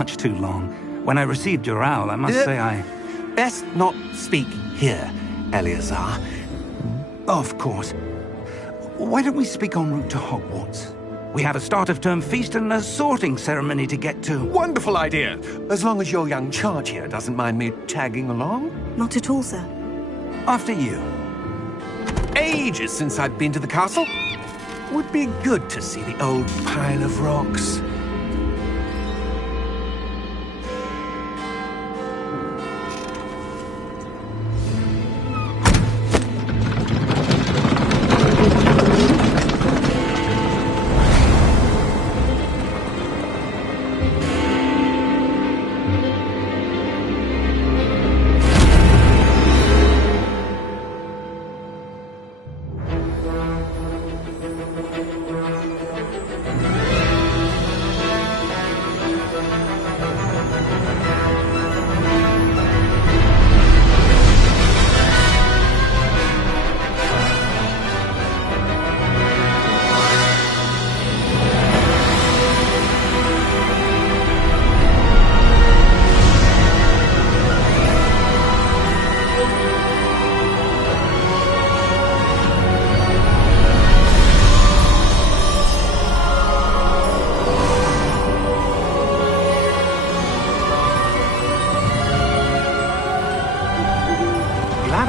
much too long. When I received your owl, I must say I... Best not speak here, Eleazar. Of course. Why don't we speak en route to Hogwarts? We have a start-of-term feast and a sorting ceremony to get to. Wonderful idea! As long as your young charge here doesn't mind me tagging along. Not at all, sir. After you. Ages since I've been to the castle. Would be good to see the old pile of rocks.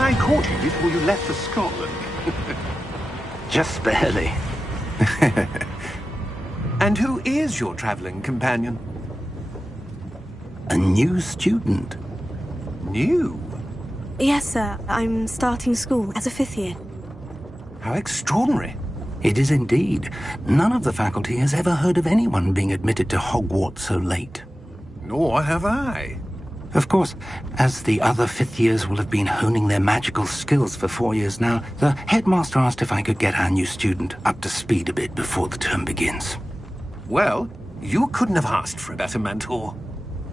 I caught you before you left for Scotland. Just barely. And who is your traveling companion? A new student. New? Yes, sir. I'm starting school as a 5th year. How extraordinary. It is indeed. None of the faculty has ever heard of anyone being admitted to Hogwarts so late. Nor have I. Of course, as the other 5th years will have been honing their magical skills for 4 years now, the headmaster asked if I could get our new student up to speed a bit before the term begins. Well, you couldn't have asked for a better mentor.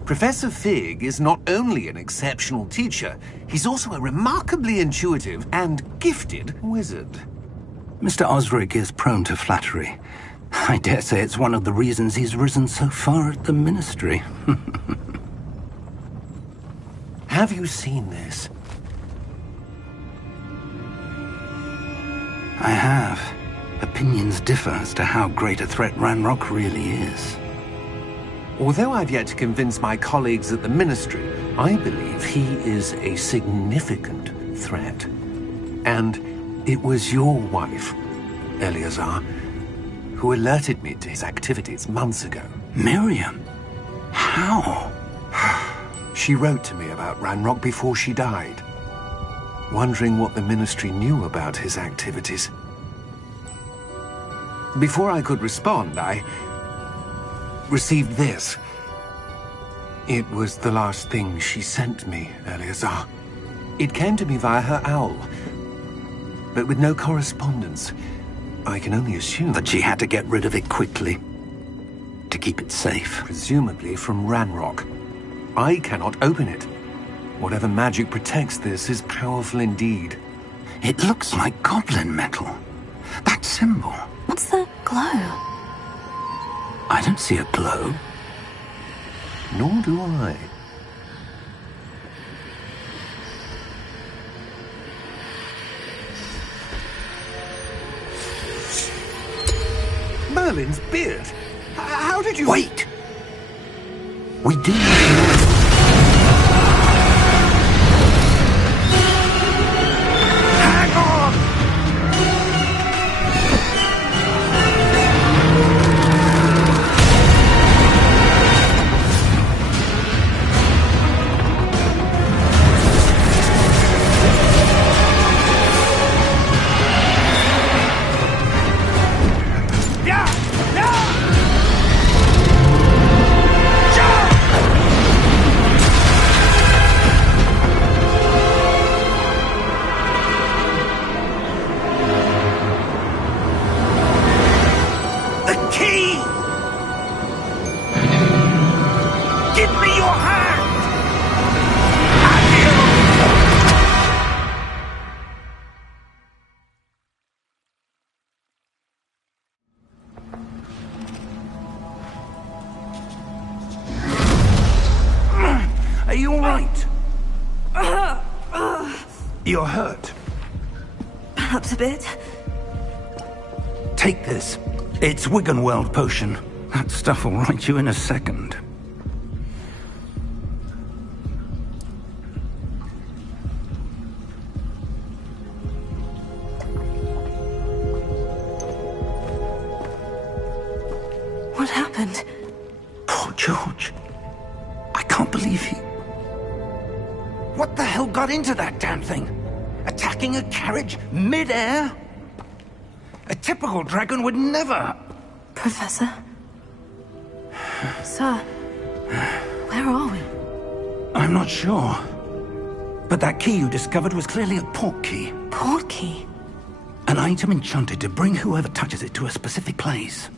Professor Fig is not only an exceptional teacher, he's also a remarkably intuitive and gifted wizard. Mr. Osric is prone to flattery. I dare say it's one of the reasons he's risen so far at the Ministry. Have you seen this? I have. Opinions differ as to how great a threat Ranrock really is. Although I've yet to convince my colleagues at the Ministry, I believe he is a significant threat. And it was your wife, Eleazar, who alerted me to his activities months ago. Miriam? How? She wrote to me about Ranrock before she died, wondering what the Ministry knew about his activities. Before I could respond, I received this. It was the last thing she sent me, Eleazar. It came to me via her owl, but with no correspondence. I can only assume That she had to get rid of it quickly, to keep it safe. presumably from Ranrock. I cannot open it. Whatever magic protects this is powerful indeed. It looks like goblin metal. That symbol. What's the glow? I don't see a glow. Nor do I. Merlin's beard? How did you... Wait! We do need to know. Hang on! Are you all right? You're hurt. Perhaps a bit. Take this. It's Wiggenweld potion. That stuff will right you in a second. What happened? Poor George. I can't believe he... What the hell got into that damn thing? Attacking a carriage mid-air? A typical dragon would never... Professor? Sir, where are we? I'm not sure. But that key you discovered was clearly a port key. Port key? An item enchanted to bring whoever touches it to a specific place.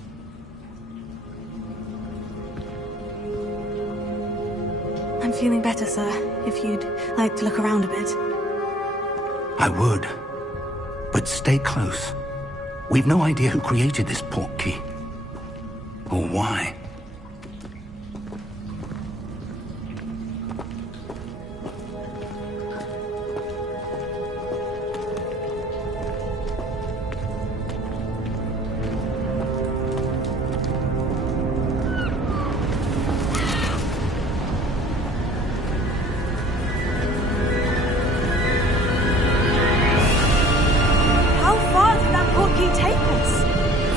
I'm feeling better, sir. If you'd like to look around a bit. I would. But stay close. We've no idea who created this port key. Or why.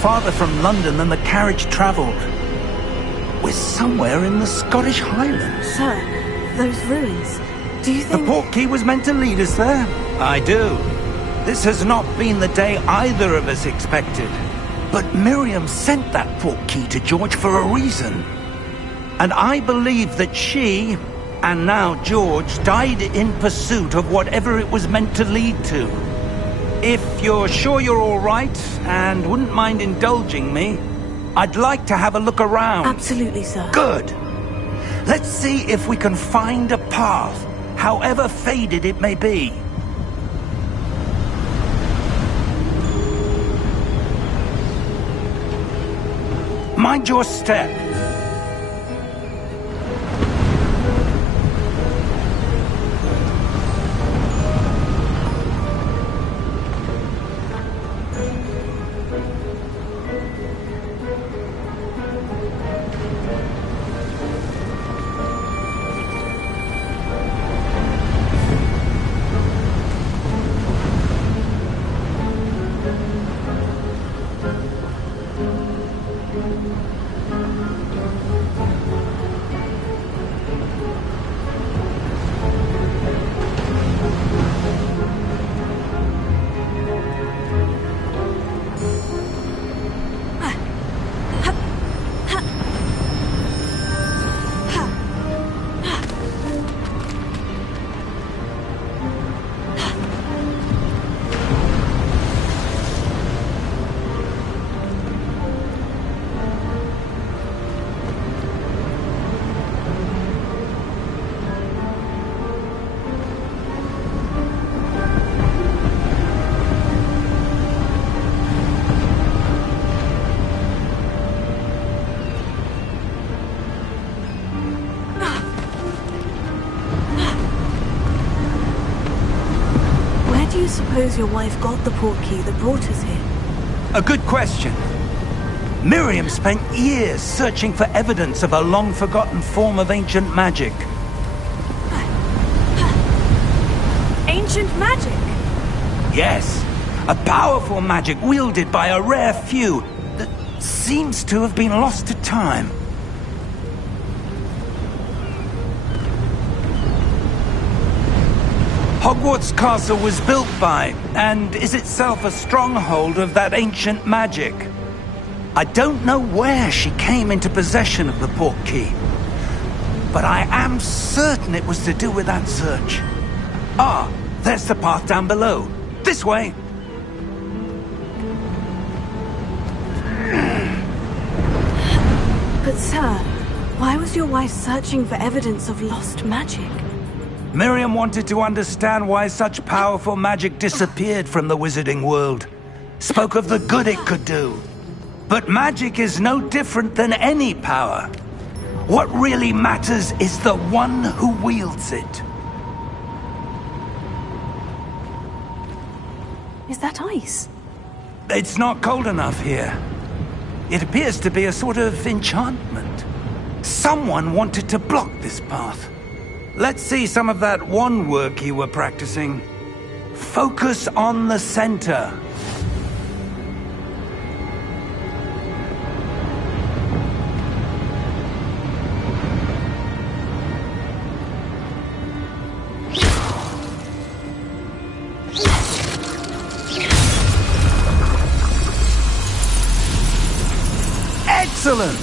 Farther from London than the carriage travelled. We're somewhere in the Scottish Highlands. Sir, those ruins, do you think... The port key was meant to lead us there? I do. This has not been the day either of us expected. But Miriam sent that port key to George for a reason. And I believe that she, and now George, died in pursuit of whatever it was meant to lead to. If you're sure you're all right, and wouldn't mind indulging me, I'd like to have a look around. Absolutely, sir. Good. Let's see if we can find a path, however faded it may be. Mind your step. Do you suppose your wife got the port key that brought us here? A good question. Miriam spent years searching for evidence of a long-forgotten form of ancient magic. Ancient magic? Yes. A powerful magic wielded by a rare few that seems to have been lost to time. Hogwarts Castle was built by, and is itself a stronghold of that ancient magic. I don't know where she came into possession of the port key, but I am certain it was to do with that search. Ah, there's the path down below. This way. But sir, why was your wife searching for evidence of lost magic? Miriam wanted to understand why such powerful magic disappeared from the wizarding world. Spoke of the good it could do. But magic is no different than any power. What really matters is the one who wields it. Is that ice? It's not cold enough here. It appears to be a sort of enchantment. Someone wanted to block this path. Let's see some of that wand work you were practicing. Focus on the center. Excellent!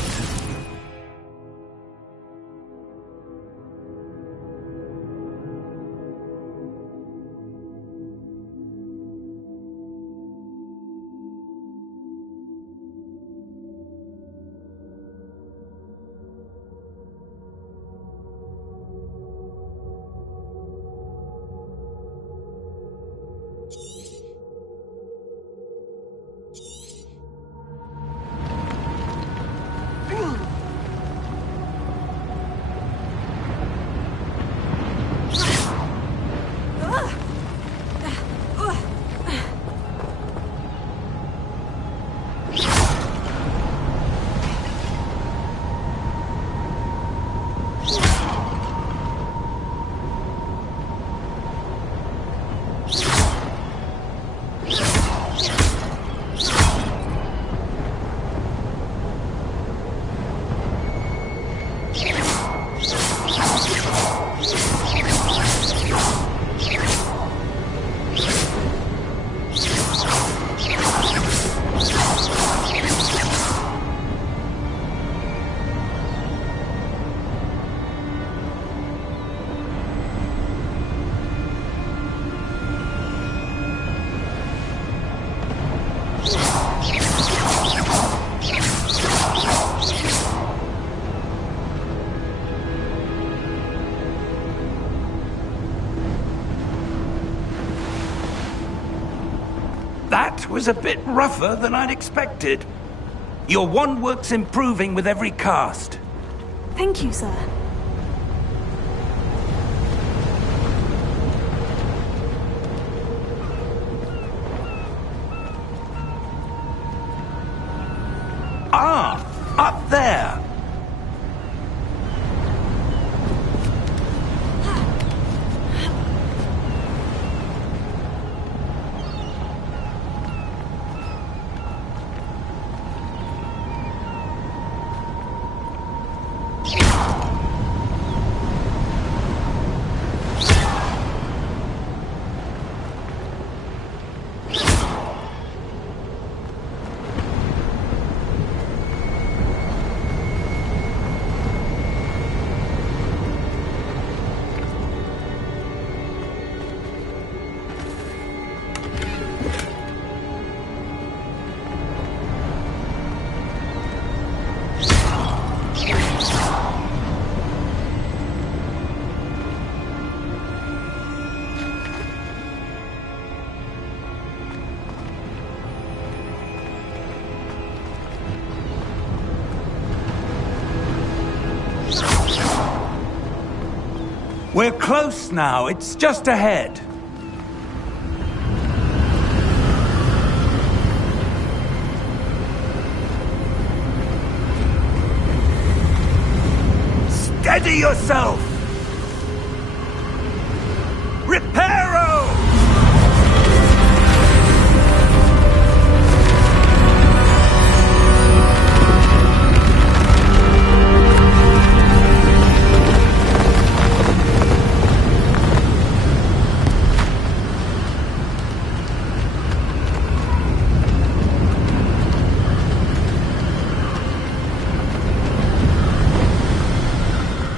That was a bit rougher than I'd expected. Your wand work's improving with every cast. Thank you, sir. Ah, up there. We're close now. It's just ahead. Steady yourself! Reparo!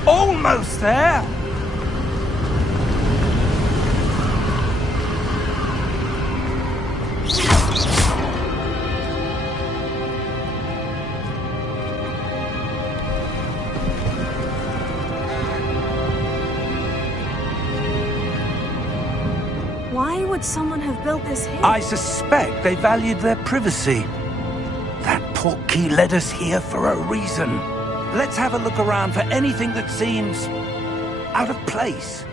Almost there! Why would someone have built this here? I suspect they valued their privacy. That portkey led us here for a reason. Let's have a look around for anything that seems out of place.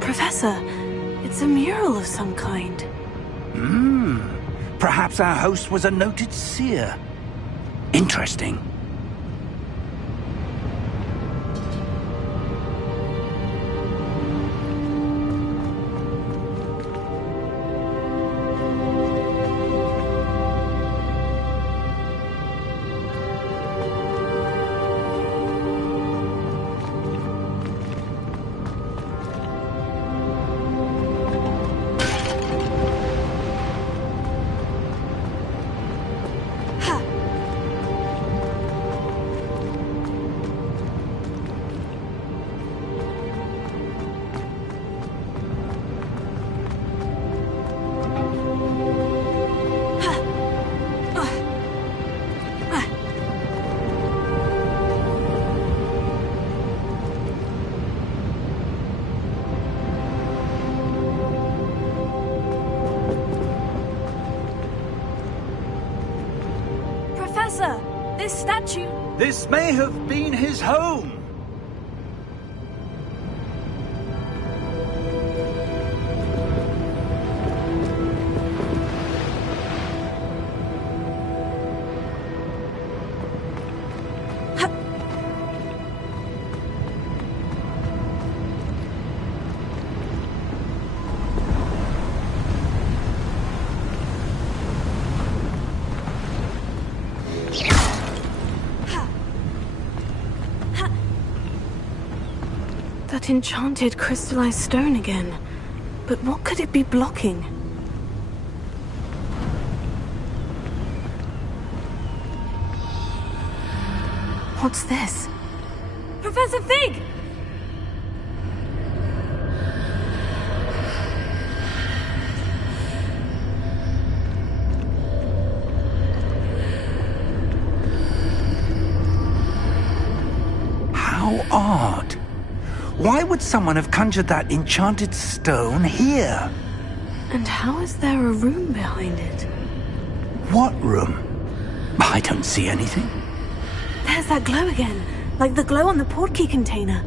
Professor, it's a mural of some kind. Perhaps our host was a noted seer. Interesting. Professor, this statue... This may have been his home. That enchanted crystallized stone again. But what could it be blocking? What's this? Professor Fig! How odd. Why would someone have conjured that enchanted stone here? And how is there a room behind it? What room? I don't see anything. There's that glow again, like the glow on the portkey container.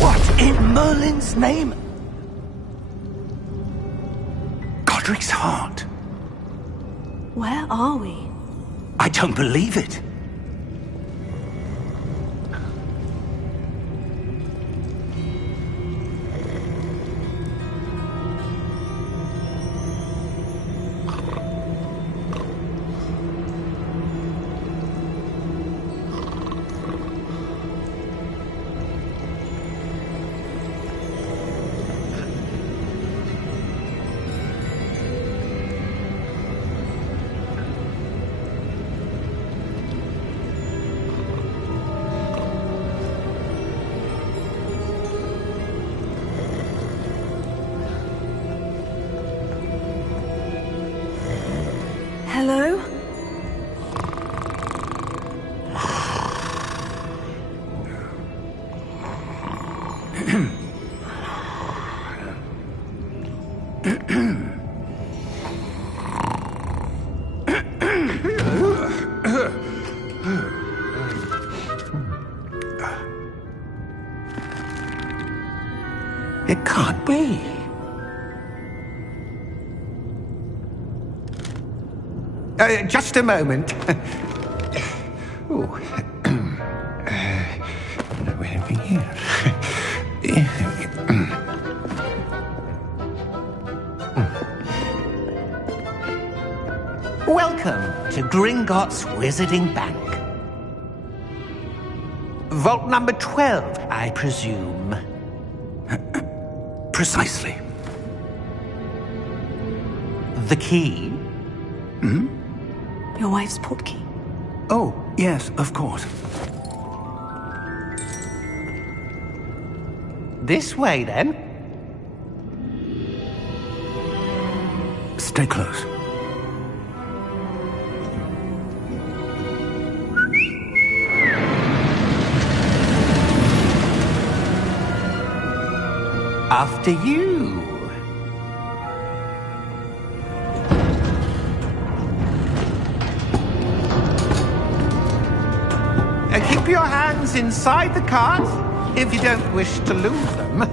What in Merlin's name? Godric's heart. Where are we? I don't believe it. Hello? It can't be. Just a moment. Oh. Anything here? Welcome to Gringotts Wizarding Bank. Vault number 12, I presume. Precisely. The key? Your wife's portkey. Oh, yes, of course. This way, then. Stay close. After you. Keep your hands inside the cart if you don't wish to lose them. How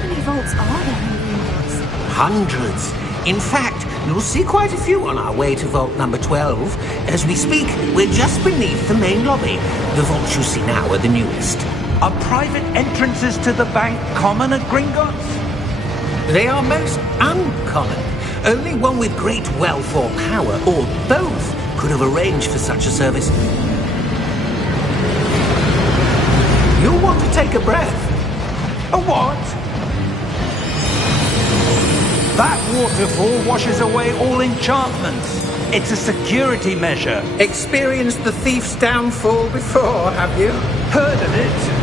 many vaults are there in Hogwarts? Hundreds. In fact, you'll see quite a few on our way to vault number 12. As we speak, we're just beneath the main lobby. The vaults you see now are the newest. Are private entrances to the bank common at Gringotts? They are most uncommon. Only one with great wealth or power, or both, could have arranged for such a service. You'll want to take a breath. A what? That waterfall washes away all enchantments. It's a security measure. Experienced the thief's downfall before, have you? Heard of it?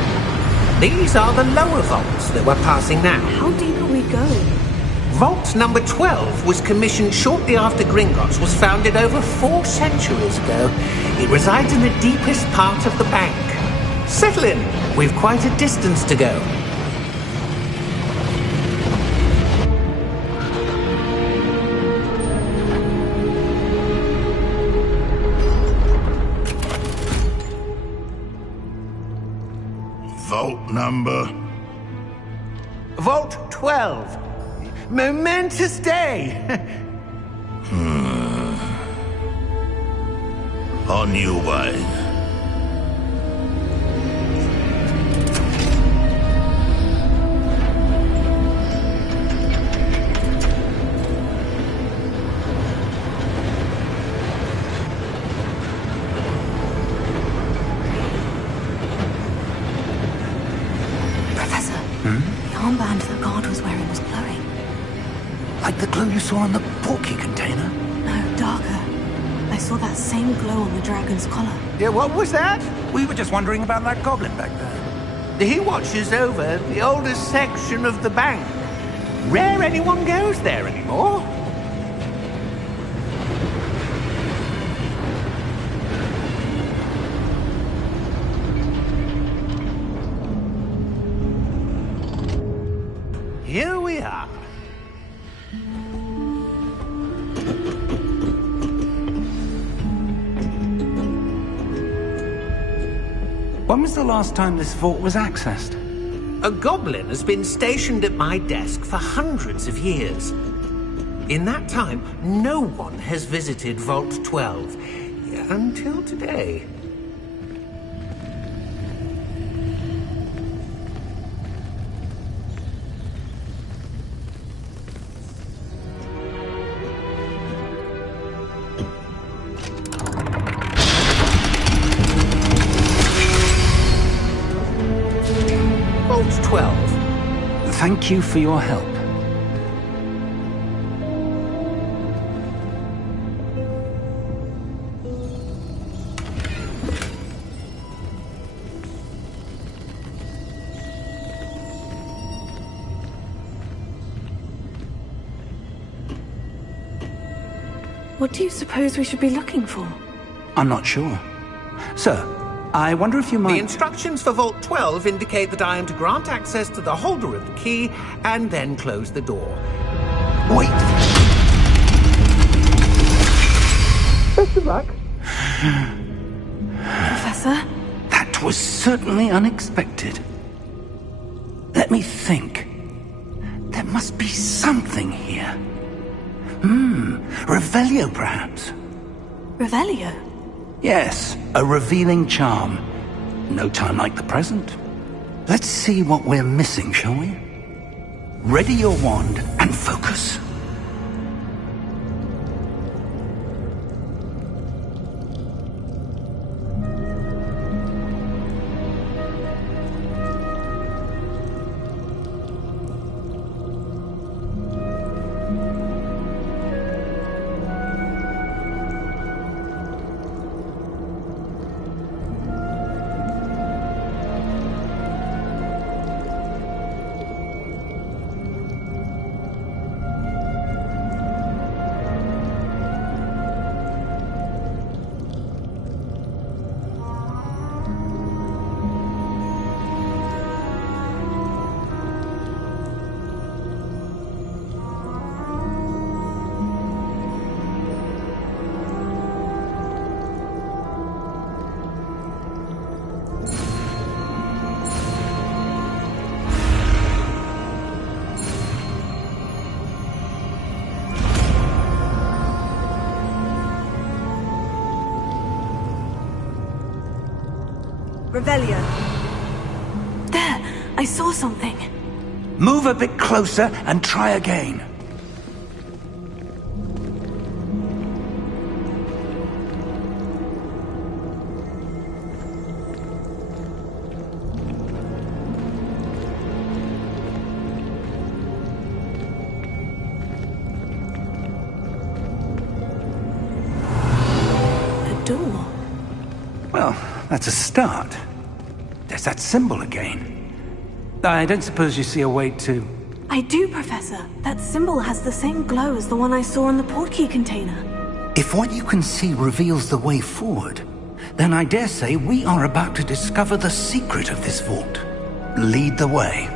These are the lower vaults that we're passing now. How deep are we going? Vault number 12 was commissioned shortly after Gringotts was founded over 4 centuries ago. It resides in the deepest part of the bank. Settle in. We've quite a distance to go. Vault number? Vault 12. Momentous day. On your way. Professor, the armband the guard was wearing was glowing. Like the glow you saw on the portkey container? No, darker. I saw that same glow on the dragon's collar. Yeah, what was that? We were just wondering about that goblin back there. He watches over the oldest section of the bank. Rare anyone goes there anymore. Here we are. When was the last time this vault was accessed? A goblin has been stationed at my desk for hundreds of years. In that time, no one has visited Vault 12 until today. Vault 12. Thank you for your help. What do you suppose we should be looking for? I'm not sure. Sir, I wonder if you might... The instructions for Vault 12 indicate that I am to grant access to the holder of the key and then close the door. Wait! Best of luck. Professor? That was certainly unexpected. Let me think. There must be something here. Revelio, perhaps? Revelio? Yes, a revealing charm. No time like the present. Let's see what we're missing, shall we? Ready your wand and focus. Revelio. There, I saw something. Move a bit closer and try again. A door. Well, that's a start. There's that symbol again. I don't suppose you see a way to... I do, Professor. That symbol has the same glow as the one I saw in the portkey container. If what you can see reveals the way forward, then I dare say we are about to discover the secret of this vault. Lead the way.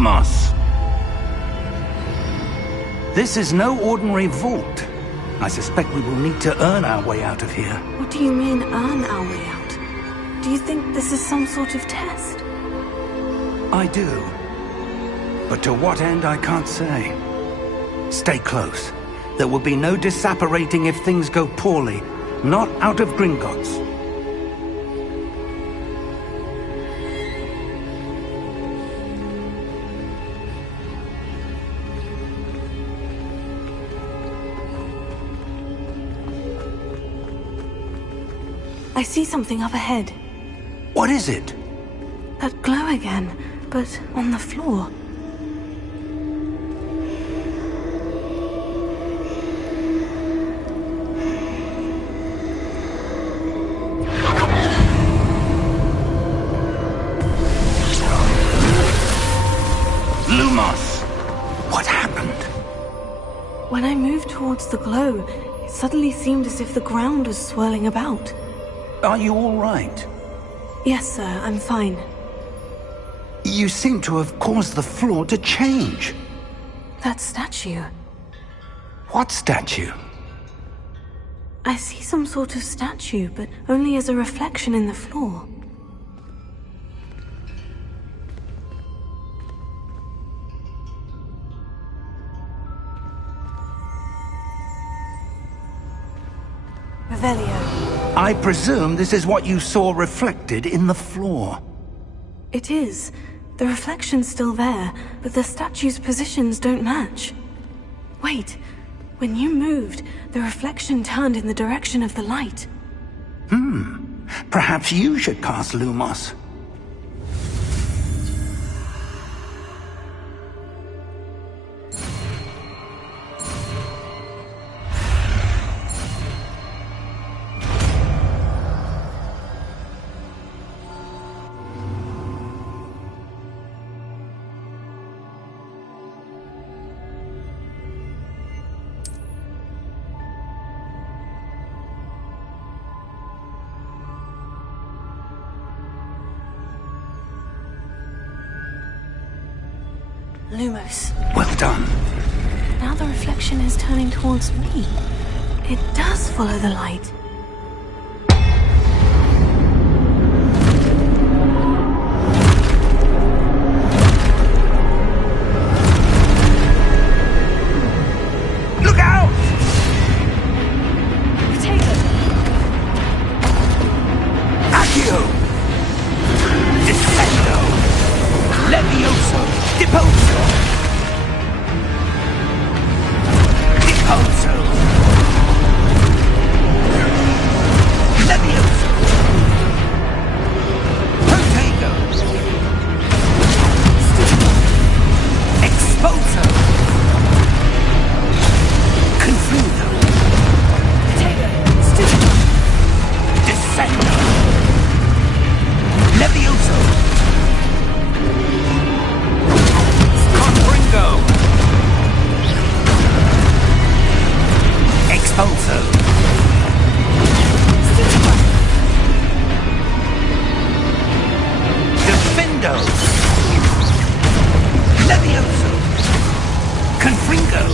Lumos! This is no ordinary vault. I suspect we will need to earn our way out of here. What do you mean, earn our way out? Do you think this is some sort of test? I do. But to what end, I can't say. Stay close. There will be no disapparating if things go poorly. Not out of Gringotts. I see something up ahead. What is it? That glow again, but on the floor. Lumos! What happened? When I moved towards the glow, it suddenly seemed as if the ground was swirling about. Are you all right? Yes, sir, I'm fine. You seem to have caused the floor to change. That statue. What statue? I see some sort of statue, but only as a reflection in the floor. Revelio. I presume this is what you saw reflected in the floor. It is. The reflection's still there, but the statue's positions don't match. Wait. When you moved, the reflection turned in the direction of the light. Perhaps you should cast Lumos. Lumos. Well done. Now the reflection is turning towards me. It does follow the light. Look out! Potato! Accio! Descendo! Levioso! Deposo! Deposo! Levioso! Protego! Exposo! Confundo! Descendo! Levioso! Confringo! Expulso! Defendo! Levioso! Confringo!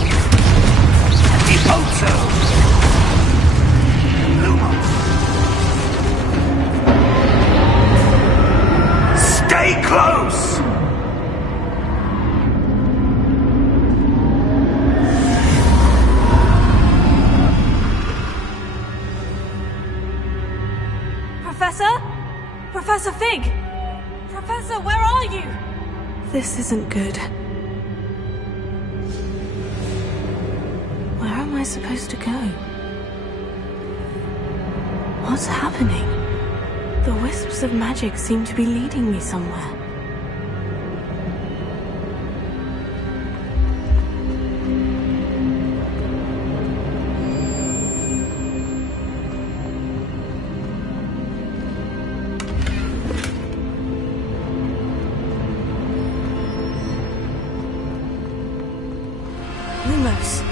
Deposo! Lumos! Stay close! Professor? Professor Fig! Professor, where are you? This isn't good. Where am I supposed to go? What's happening? The wisps of magic seem to be leading me somewhere. Lumos.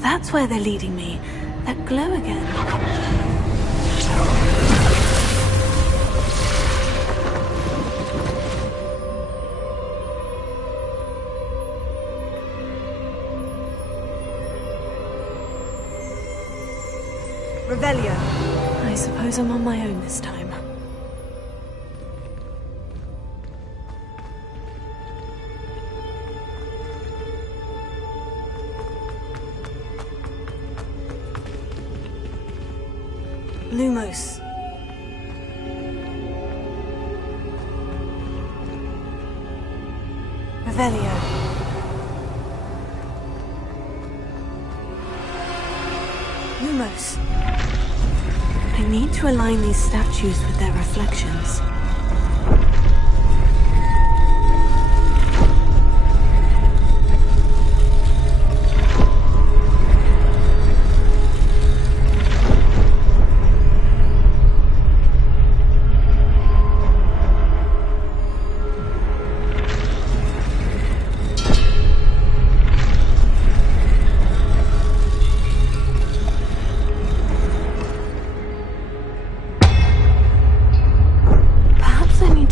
that's where they're leading me. That glow again. Revelio. I suppose I'm on my own this time. Lumos. Revelio. Lumos. I need to align these statues with their reflections.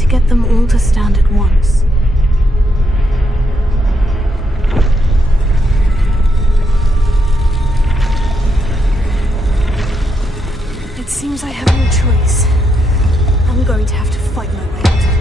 Get them all to stand at once. It seems I have no choice. I'm going to have to fight my way out of here.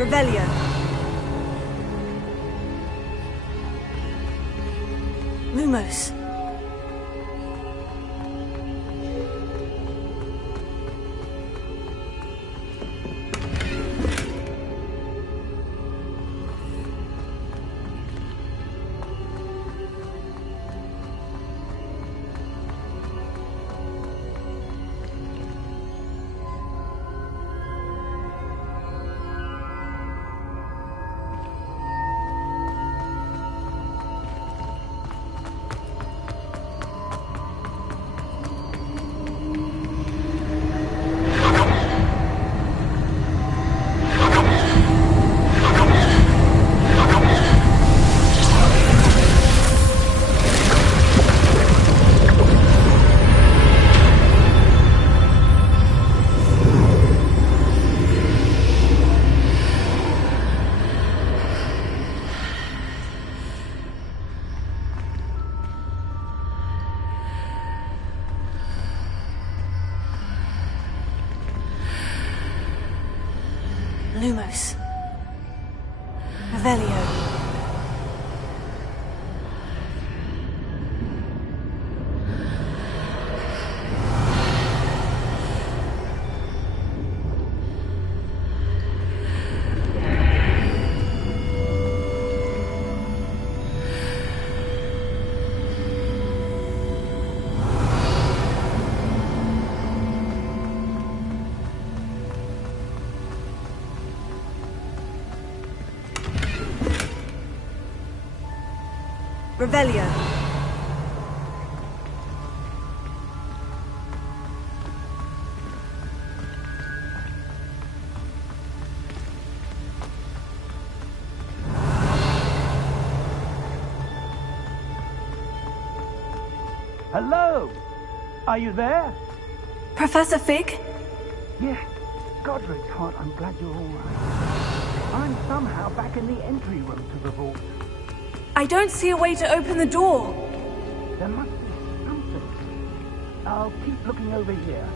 Revelio. Lumos. close. Revelio. Revelio. Hello? Are you there? Professor Fig? Yes. Godric's heart, I'm glad you're all right. I'm somehow back in the entry room to the vault. I don't see a way to open the door. There must be something. I'll keep looking over here.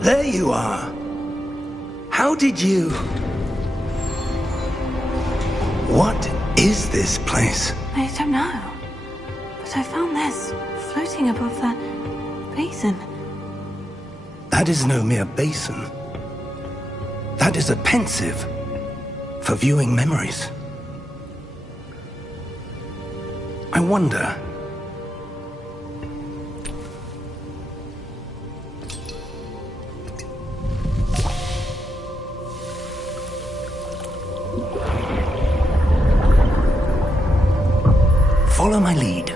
There you are. How did you... What is this place? I don't know. But I found this floating above that basin. That is no mere basin. That is a pensive for viewing memories. I wonder... Follow my lead.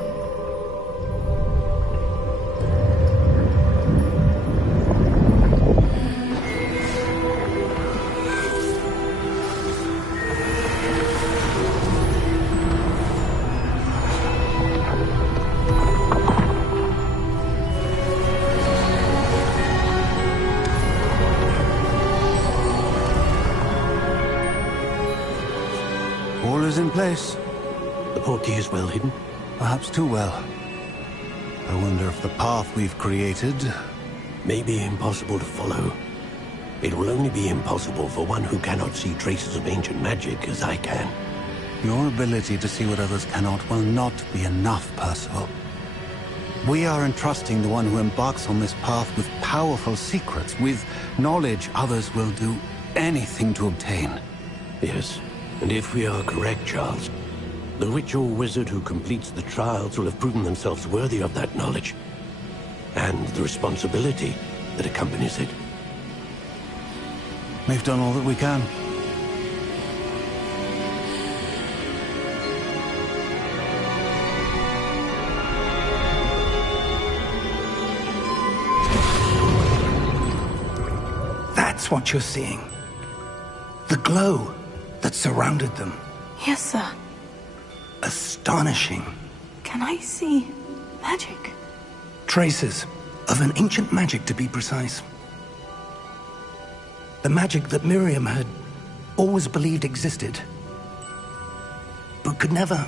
All is in place. The portkey is well hidden? Perhaps too well. I wonder if the path we've created... May be impossible to follow. It will only be impossible for one who cannot see traces of ancient magic as I can. Your ability to see what others cannot will not be enough, Percival. We are entrusting the one who embarks on this path with powerful secrets, with knowledge others will do anything to obtain. Yes, and if we are correct, Charles, the witch or wizard who completes the trials will have proven themselves worthy of that knowledge, and the responsibility that accompanies it. We've done all that we can. That's what you're seeing. The glow that surrounded them. Yes, sir. Astonishing. Can I see magic? Traces of an ancient magic, to be precise. The magic that Miriam had always believed existed, but could never.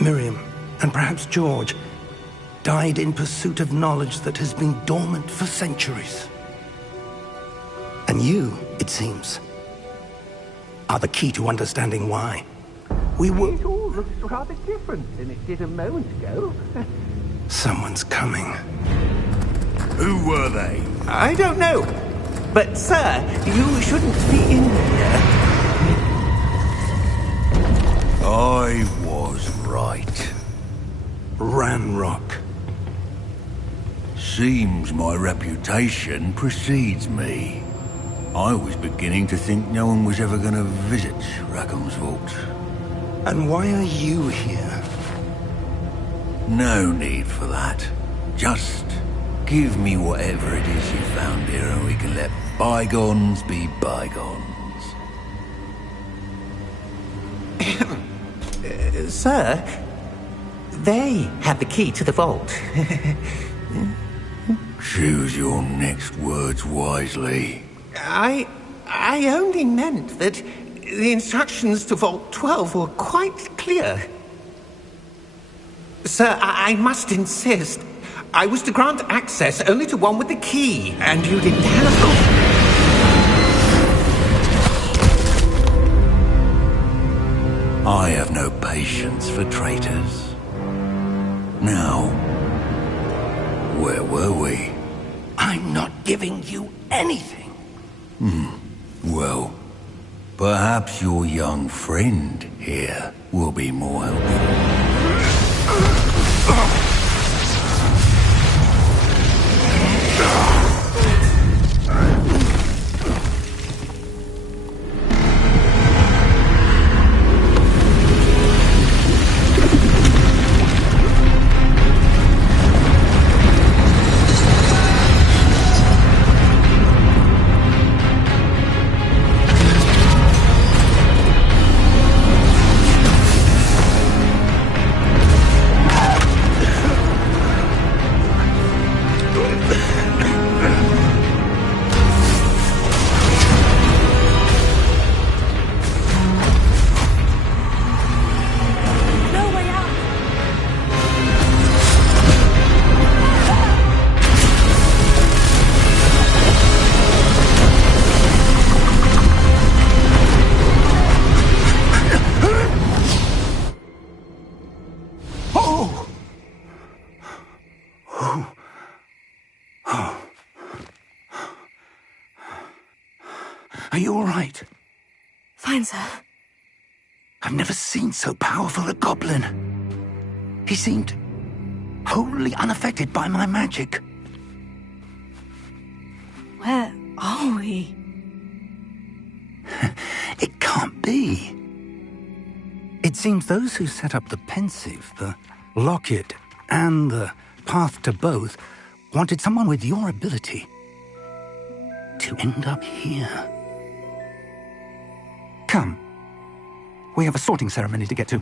Miriam, and perhaps George, died in pursuit of knowledge that has been dormant for centuries. And you, it seems, are the key to understanding why. We were... It all looks rather different than it did a moment ago. Someone's coming. Who were they? I don't know. But, sir, you shouldn't be in here. I was right. Ranrock. Seems my reputation precedes me. I was beginning to think no one was ever going to visit Rackham's vault. And why are you here? No need for that. Just give me whatever it is you found here and we can let bygones be bygones. Sir, they had the key to the vault. Choose your next words wisely. I only meant that the instructions to Vault 12 were quite clear. Sir, I must insist. I was to grant access only to one with the key, and you didn't have... I have no patience for traitors. Now, where were we? I'm not giving you anything. Well, perhaps your young friend here will be more helpful. Are you all right? Fine, sir. I've never seen so powerful a goblin. He seemed wholly unaffected by my magic. Where are we? It can't be. It seems those who set up the pensive, the locket, and the path to both wanted someone with your ability to end up here. Come. We have a sorting ceremony to get to.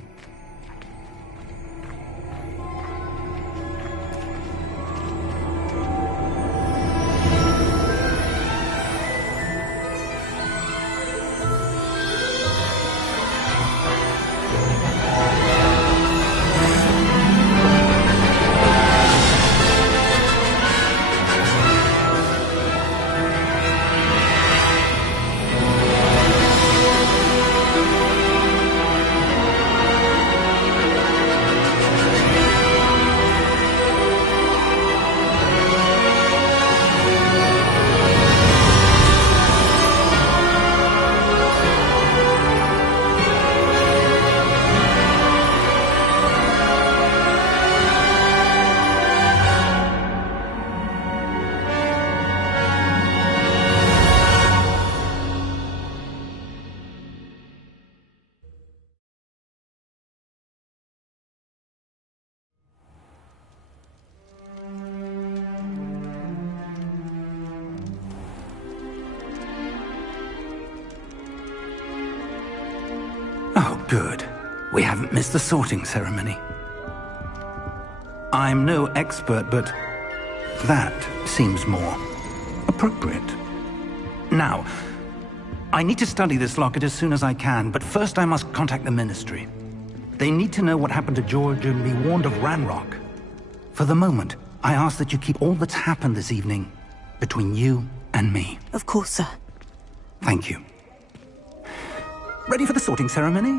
Oh, good. We haven't missed the sorting ceremony. I'm no expert, but that seems more appropriate. Now, I need to study this locket as soon as I can, but first I must contact the Ministry. They need to know what happened to George and be warned of Ranrock. For the moment, I ask that you keep all that's happened this evening between you and me. Of course, sir. Thank you. Ready for the sorting ceremony?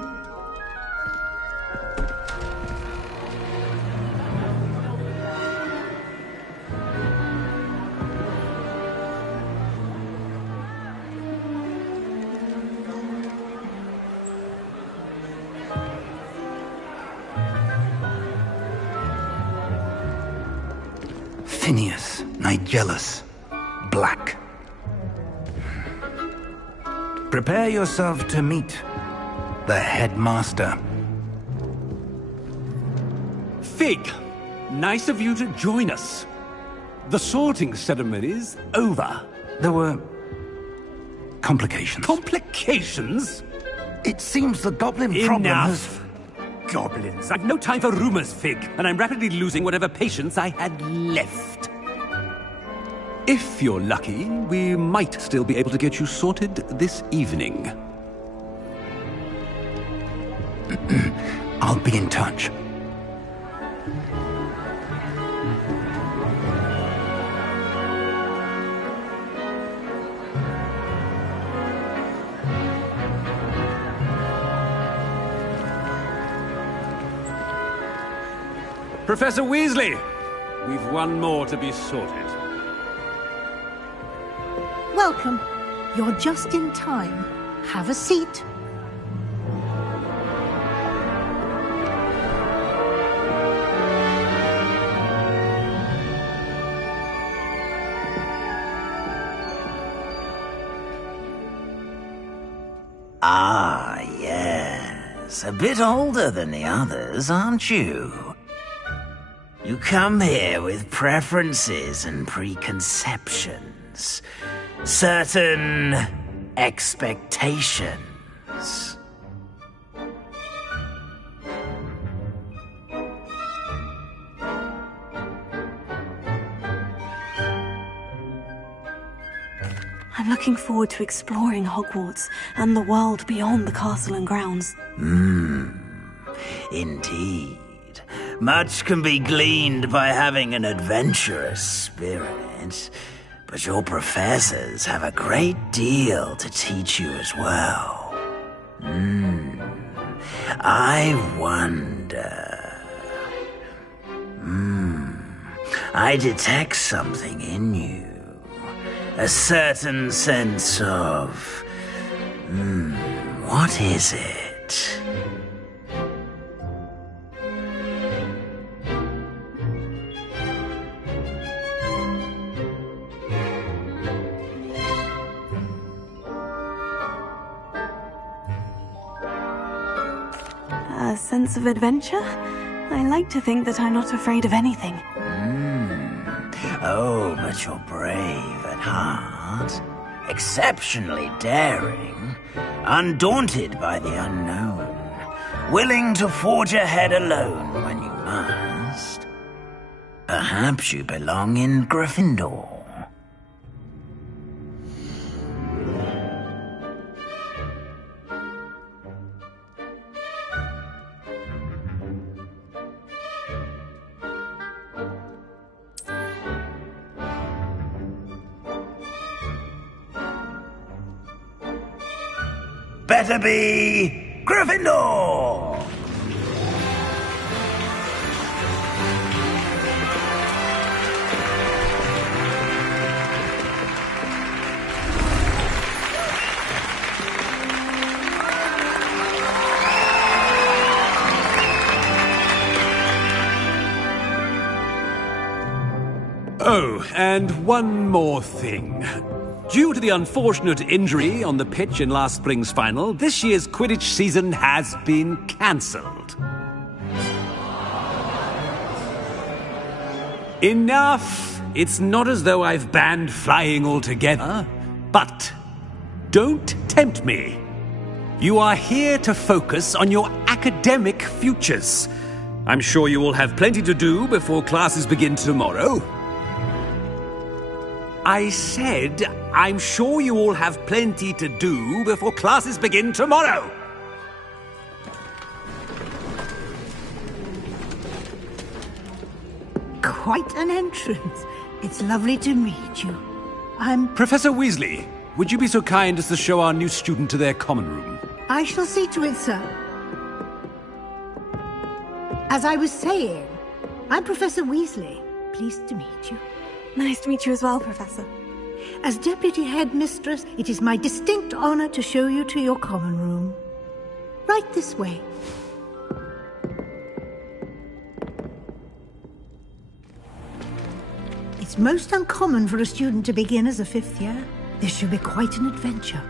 Phineas, Nigellus, Black. Prepare yourself to meet the headmaster. Fig, nice of you to join us. The sorting ceremony's over. There were complications. Complications? It seems the goblin problem has... goblins! I've no time for rumors, Fig, and I'm rapidly losing whatever patience I had left. If you're lucky, we might still be able to get you sorted this evening. I'll be in touch. Professor Weasley! We've one more to be sorted. Welcome. You're just in time. Have a seat. Ah, yes. A bit older than the others, aren't you? You come here with preferences and preconceptions. Certain expectations. I'm looking forward to exploring Hogwarts and the world beyond the castle and grounds. Indeed. Much can be gleaned by having an adventurous spirit, but your professors have a great deal to teach you as well. I wonder... I detect something in you. A certain sense of... what is it? A sense of adventure? I like to think that I'm not afraid of anything. Oh, but you're brave at heart. Exceptionally daring. Undaunted by the unknown. Willing to forge ahead alone when you must. Perhaps you belong in Gryffindor. Better be Gryffindor! Oh, and one more thing. Due to the unfortunate injury on the pitch in last spring's final, this year's Quidditch season has been cancelled. Enough! It's not as though I've banned flying altogether, but don't tempt me. You are here to focus on your academic futures. I'm sure you will have plenty to do before classes begin tomorrow. I said, I'm sure you all have plenty to do before classes begin tomorrow. Quite an entrance. It's lovely to meet you. I'm... Professor Weasley, would you be so kind as to show our new student to their common room? I shall see to it, sir. As I was saying, I'm Professor Weasley. Pleased to meet you. Nice to meet you as well, Professor. As Deputy Headmistress, it is my distinct honor to show you to your common room. Right this way. It's most uncommon for a student to begin as a fifth year. This should be quite an adventure.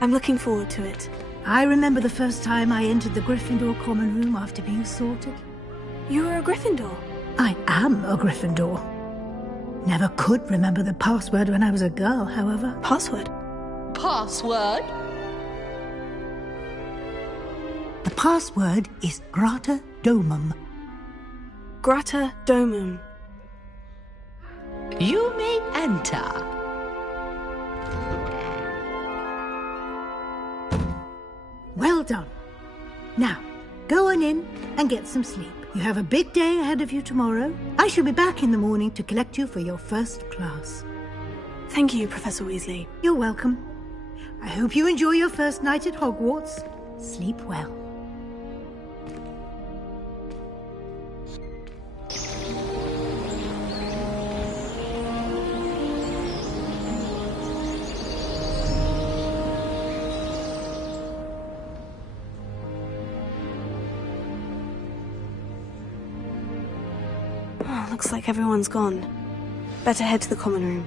I'm looking forward to it. I remember the first time I entered the Gryffindor common room after being sorted. You were a Gryffindor? I am a Gryffindor. Never could remember the password when I was a girl, however. Password? Password? The password is Grata Domum. Grata Domum. You may enter. Well done. Now, go on in and get some sleep. You have a big day ahead of you tomorrow. I shall be back in the morning to collect you for your first class. Thank you, Professor Weasley. You're welcome. I hope you enjoy your first night at Hogwarts. Sleep well. Oh, looks like everyone's gone. Better head to the common room.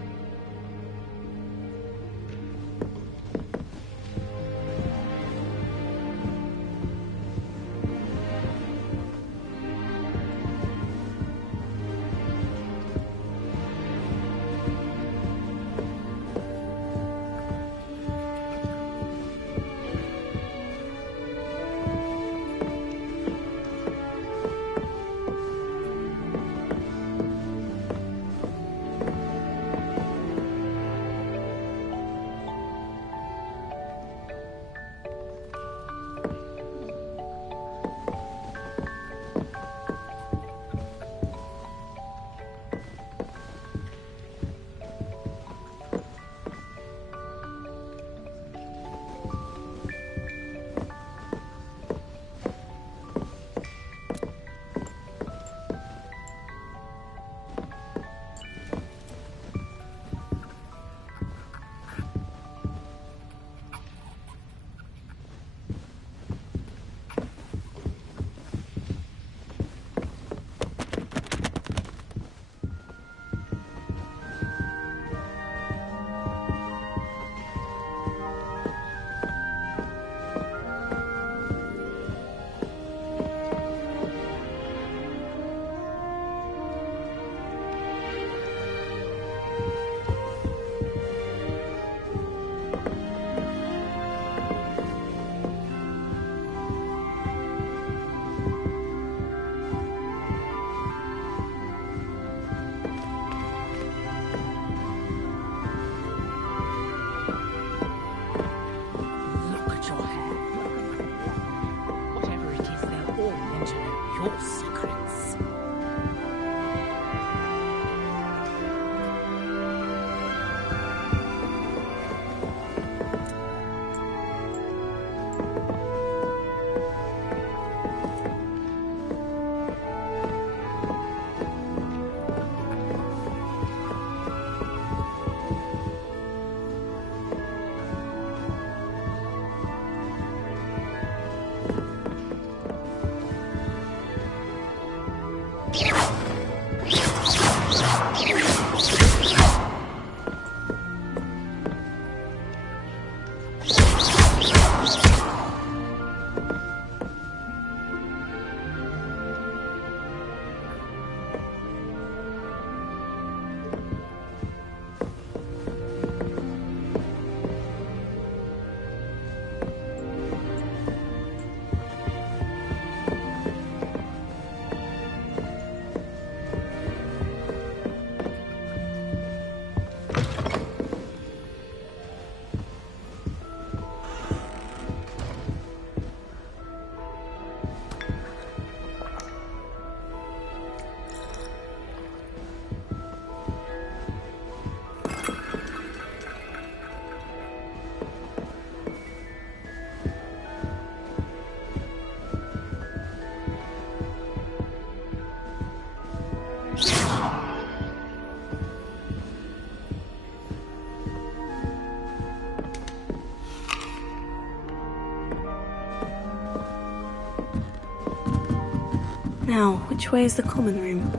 Now, which way is the common room?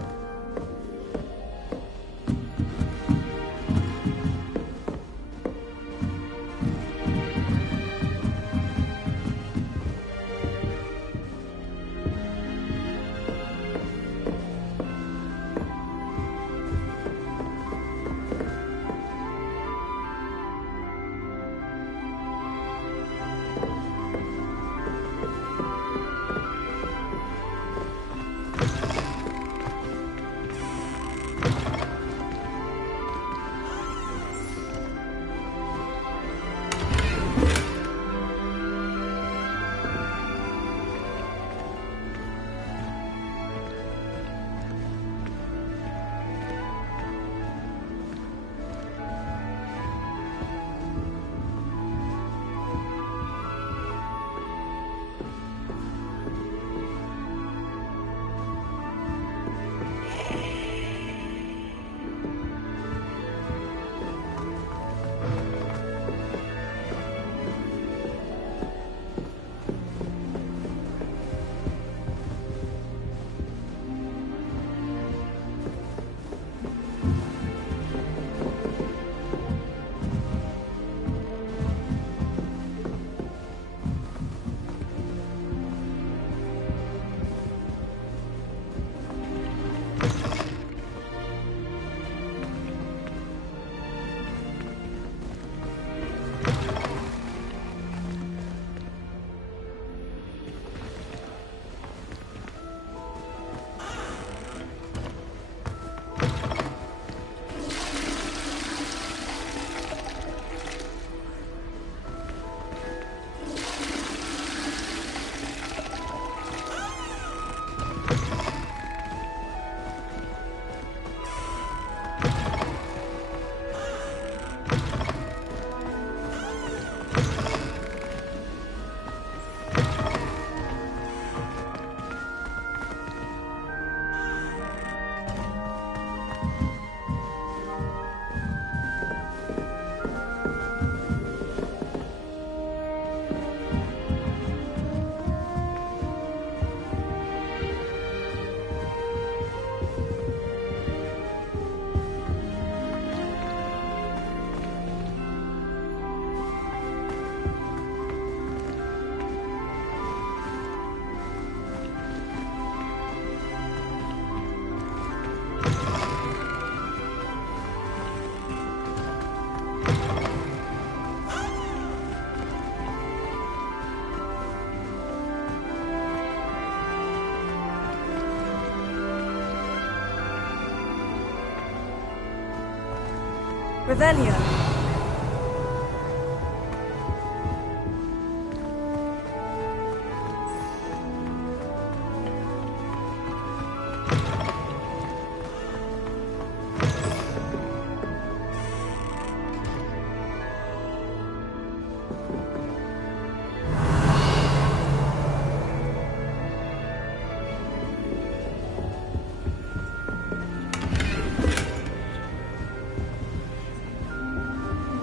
Revelio.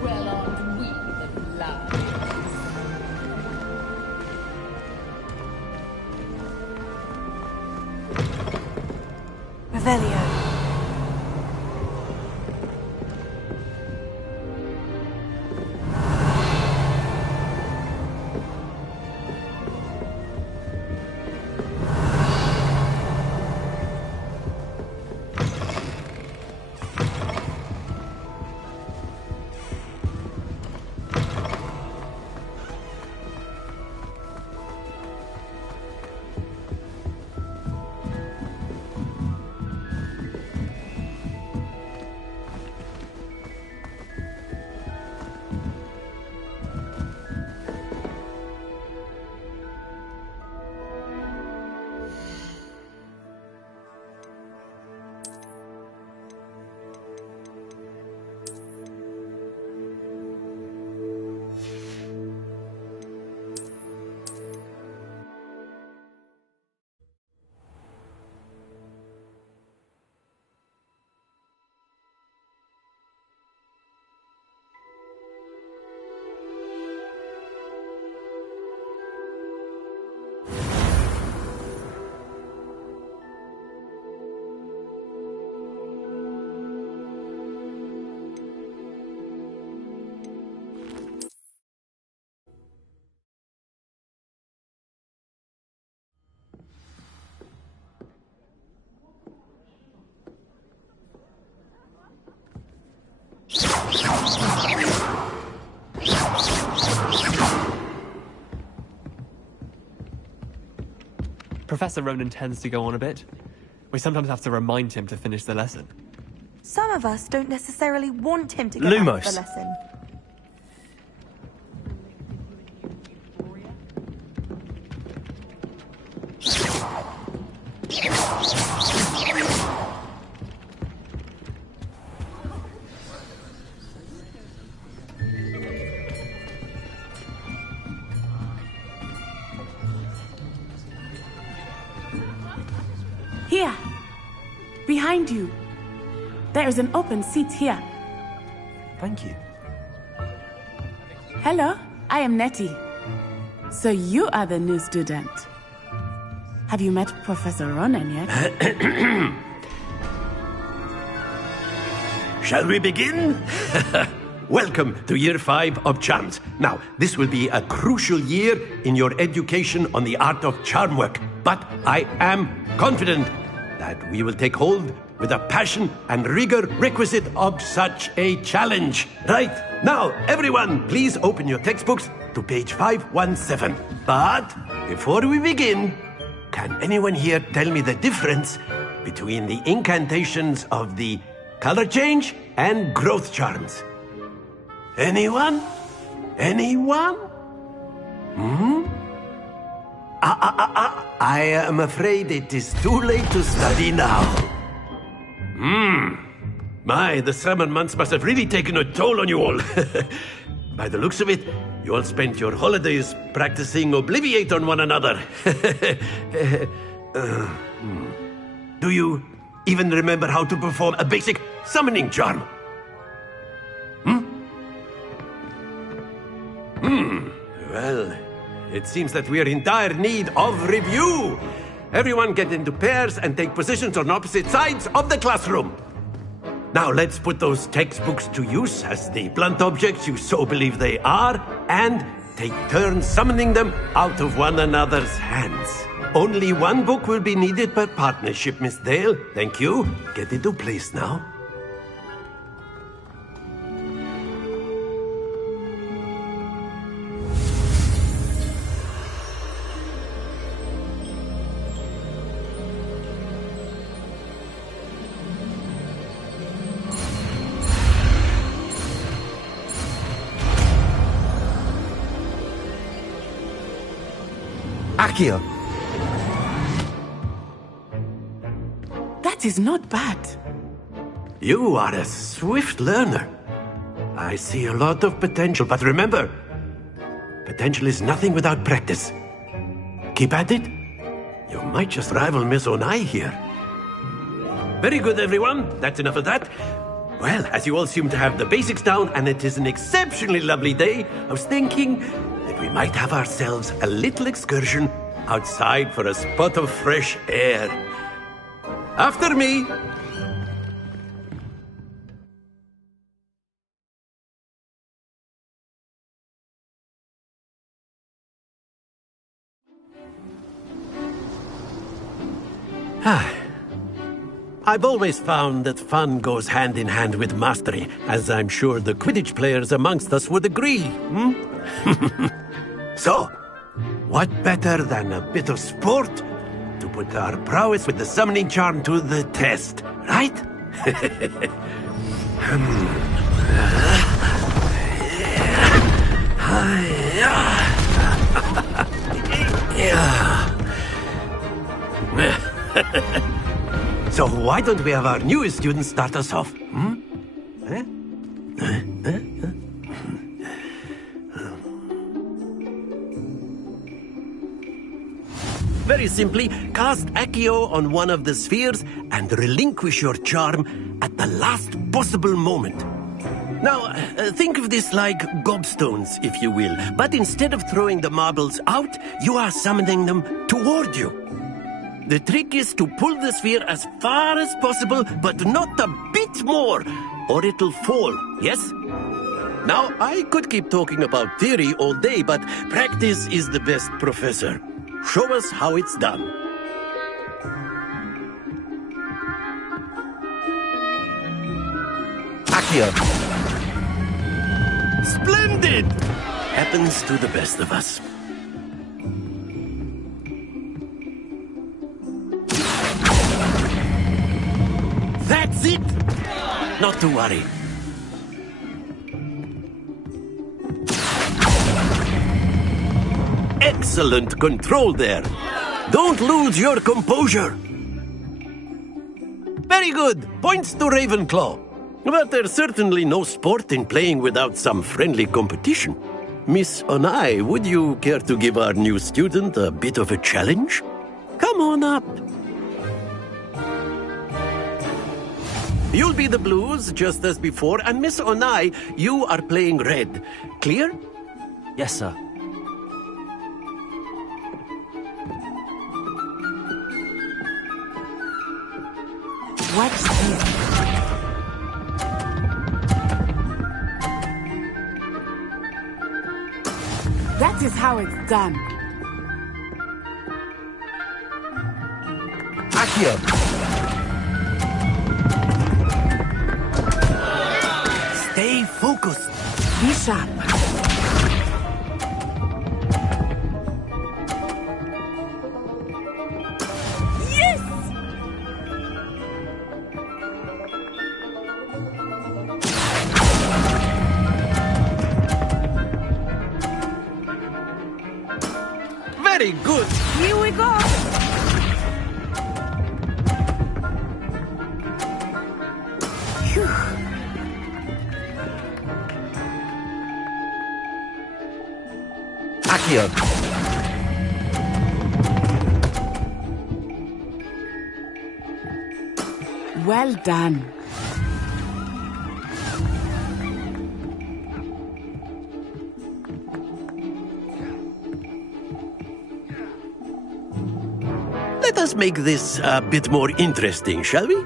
Well armed we that lie. Revelio. Professor Ronan tends to go on a bit. We sometimes have to remind him to finish the lesson. Some of us don't necessarily want him to get out of the lesson. Here! Behind you! There is an open seat here. Thank you. Hello, I am Nettie. So you are the new student. Have you met Professor Ronan yet? Shall we begin? Welcome to Year 5 of Charms. Now, this will be a crucial year in your education on the art of charm work, but I am confident that we will take hold with the passion and rigor requisite of such a challenge. Right, now, everyone, please open your textbooks to page 517. But before we begin, can anyone here tell me the difference between the incantations of the color change and growth charms? Anyone? Anyone? I am afraid it is too late to study now. My, the summer months must have really taken a toll on you all. By the looks of it, you all spent your holidays practicing Obliviate on one another. Do you even remember how to perform a basic summoning charm? Well, it seems that we are in dire need of review. Everyone get into pairs and take positions on opposite sides of the classroom. Now let's put those textbooks to use as the blunt objects you so believe they are, and take turns summoning them out of one another's hands. Only one book will be needed per partnership, Miss Dale. Thank you. Get into place now. Akio! That is not bad. You are a swift learner. I see a lot of potential, but remember, potential is nothing without practice. Keep at it. You might just rival Miss Onai here. Very good, everyone. That's enough of that. Well, as you all seem to have the basics down, and it is an exceptionally lovely day, I was thinking that we might have ourselves a little excursion outside for a spot of fresh air. After me! I've always found that fun goes hand in hand with mastery, as I'm sure the Quidditch players amongst us would agree, So, what better than a bit of sport to put our prowess with the summoning charm to the test, right? So why don't we have our newest student start us off? Very simply, cast Accio on one of the spheres and relinquish your charm at the last possible moment. Now, think of this like gobstones, if you will, but instead of throwing the marbles out, you are summoning them toward you. The trick is to pull the sphere as far as possible, but not a bit more, or it'll fall, yes? Now, I could keep talking about theory all day, but practice is the best professor. Show us how it's done. Akio! Splendid! Happens to the best of us. That's it! Not to worry. Excellent control there. Don't lose your composure. Very good. Points to Ravenclaw. But there's certainly no sport in playing without some friendly competition. Miss Onai, would you care to give our new student a bit of a challenge? Come on up. You'll be the blues, just as before, and Miss Onai, you are playing red. Clear? Yes, sir. Watch this. That is how it's done. Akio! Stay focused. Be sharp. Yes! Very good. Here we go. Phew. Akio! Well done. Let us make this a bit more interesting, shall we?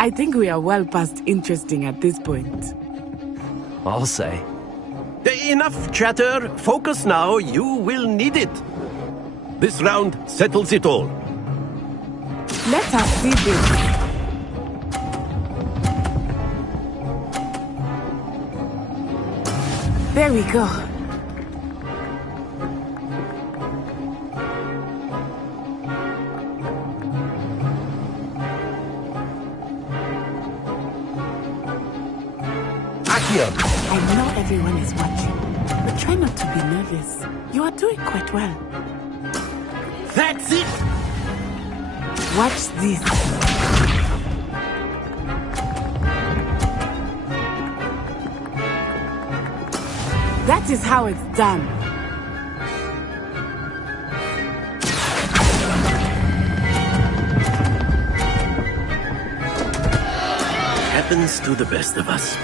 I think we are well past interesting at this point. I'll say. Enough chatter. Focus now. You will need it. This round settles it all. Let us see this. There we go. Accio! I know everyone is watching, but try not to be nervous. You are doing quite well. That's it! Watch this. That is how it's done. Happens to the best of us.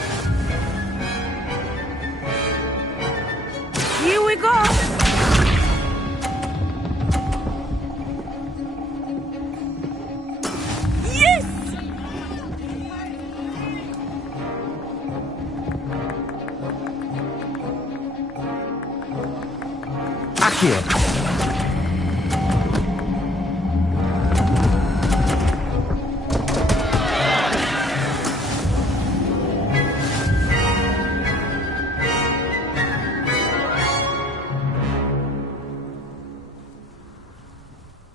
Here we go! Yes! Accio!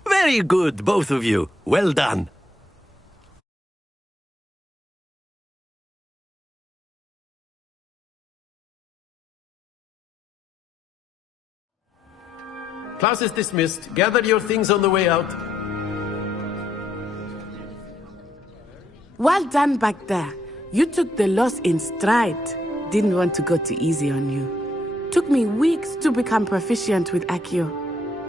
Very good, both of you. Well done. Class is dismissed. Gather your things on the way out. Well done back there. You took the loss in stride. Didn't want to go too easy on you. Took me weeks to become proficient with Accio.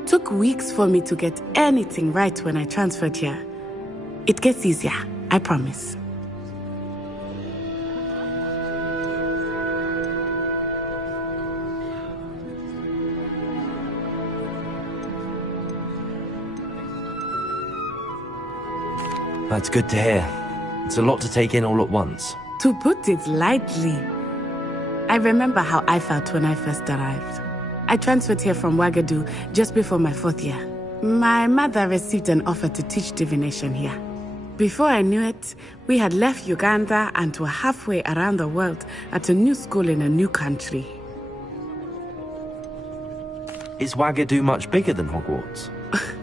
Took weeks for me to get anything right when I transferred here. It gets easier, I promise. That's good to hear. It's a lot to take in all at once. To put it lightly, I remember how I felt when I first arrived. I transferred here from Wagadu just before my 4th year. My mother received an offer to teach divination here. Before I knew it, we had left Uganda and were halfway around the world at a new school in a new country. Is Wagadu much bigger than Hogwarts?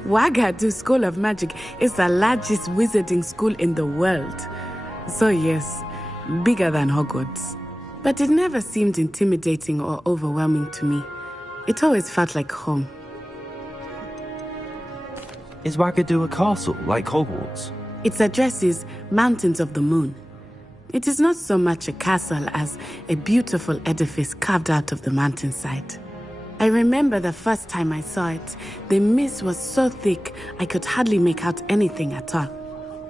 Wagadu School of Magic is the largest wizarding school in the world. So yes, bigger than Hogwarts. But it never seemed intimidating or overwhelming to me. It always felt like home. Is Wagadu a castle, like Hogwarts? Its address is Mountains of the Moon. It is not so much a castle as a beautiful edifice carved out of the mountainside. I remember the first time I saw it, the mist was so thick I could hardly make out anything at all.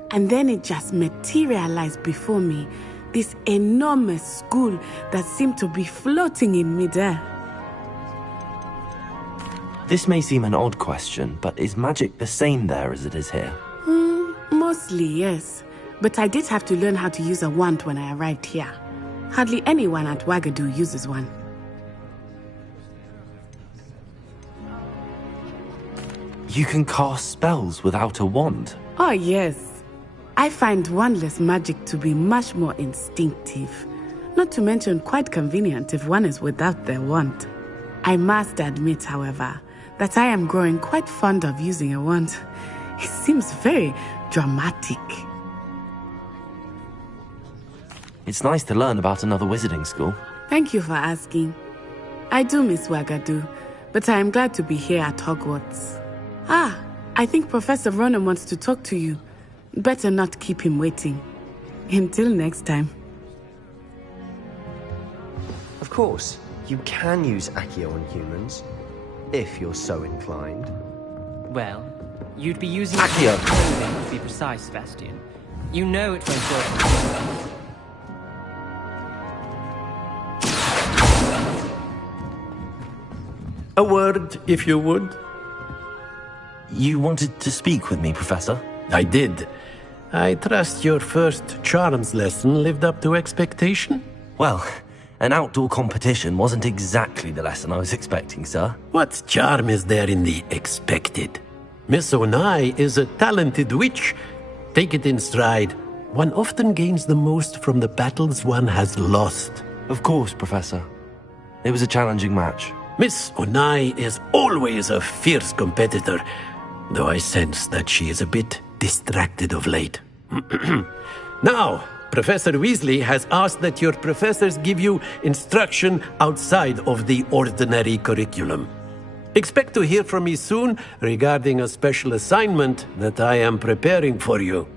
And then it just materialized before me, this enormous school that seemed to be floating in midair. This may seem an odd question, but is magic the same there as it is here? Mostly, yes. But I did have to learn how to use a wand when I arrived here. Hardly anyone at Wagadu uses one. You can cast spells without a wand? Oh, yes. I find wandless magic to be much more instinctive. Not to mention quite convenient if one is without their wand. I must admit, however, that I am growing quite fond of using a wand. It seems very dramatic. It's nice to learn about another wizarding school. Thank you for asking. I do miss Wagadu, but I am glad to be here at Hogwarts. Ah, I think Professor Ronan wants to talk to you. Better not keep him waiting. Until next time. Of course, you can use Accio on humans, if you're so inclined. Well, you'd be using Accio. Accio to be precise, Sebastian. You know it won't work. A word, if you would. You wanted to speak with me, Professor? I did. I trust your first charms lesson lived up to expectation? Well, an outdoor competition wasn't exactly the lesson I was expecting, sir. What charm is there in the expected? Miss Onai is a talented witch. Take it in stride. One often gains the most from the battles one has lost. Of course, Professor. It was a challenging match. Miss Onai is always a fierce competitor, though I sense that she is a bit distracted of late. Now, Professor Weasley has asked that your professors give you instruction outside of the ordinary curriculum. Expect to hear from me soon regarding a special assignment that I am preparing for you.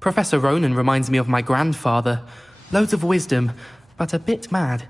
Professor Ronan reminds me of my grandfather. Loads of wisdom, but a bit mad.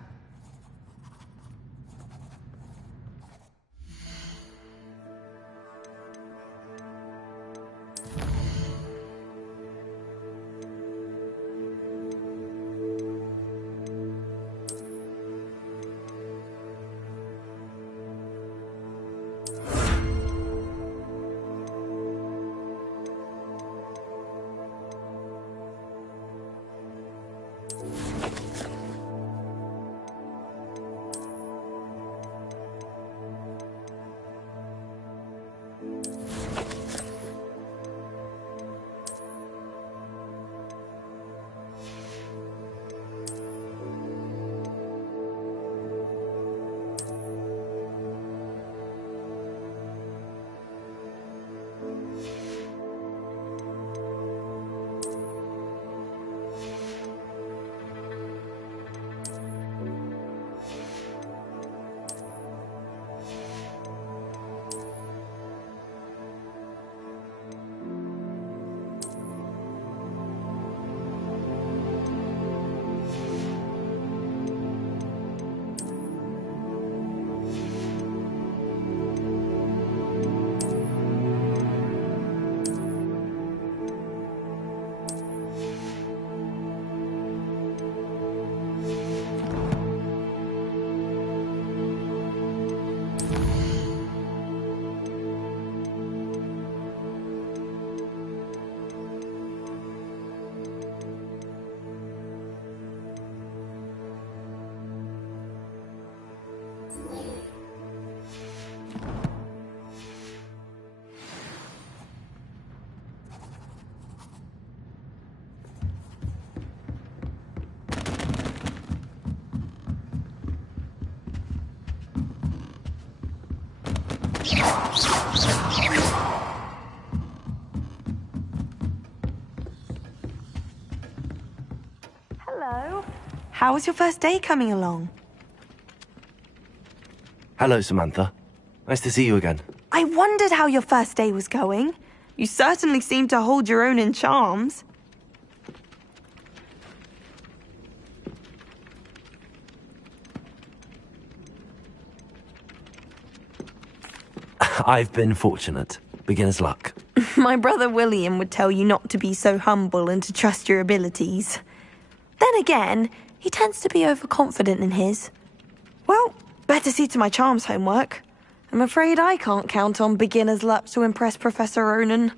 Hello. How was your first day coming along? Hello, Samantha. Nice to see you again. I wondered how your first day was going. You certainly seem to hold your own in charms. I've been fortunate. Beginner's luck. My brother William would tell you not to be so humble and to trust your abilities. Then again, he tends to be overconfident in his. Well, better see to my charms homework. I'm afraid I can't count on beginner's luck to impress Professor Ronan.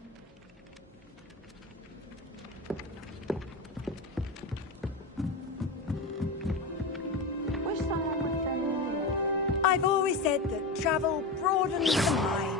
I've always said that travel broadens the mind.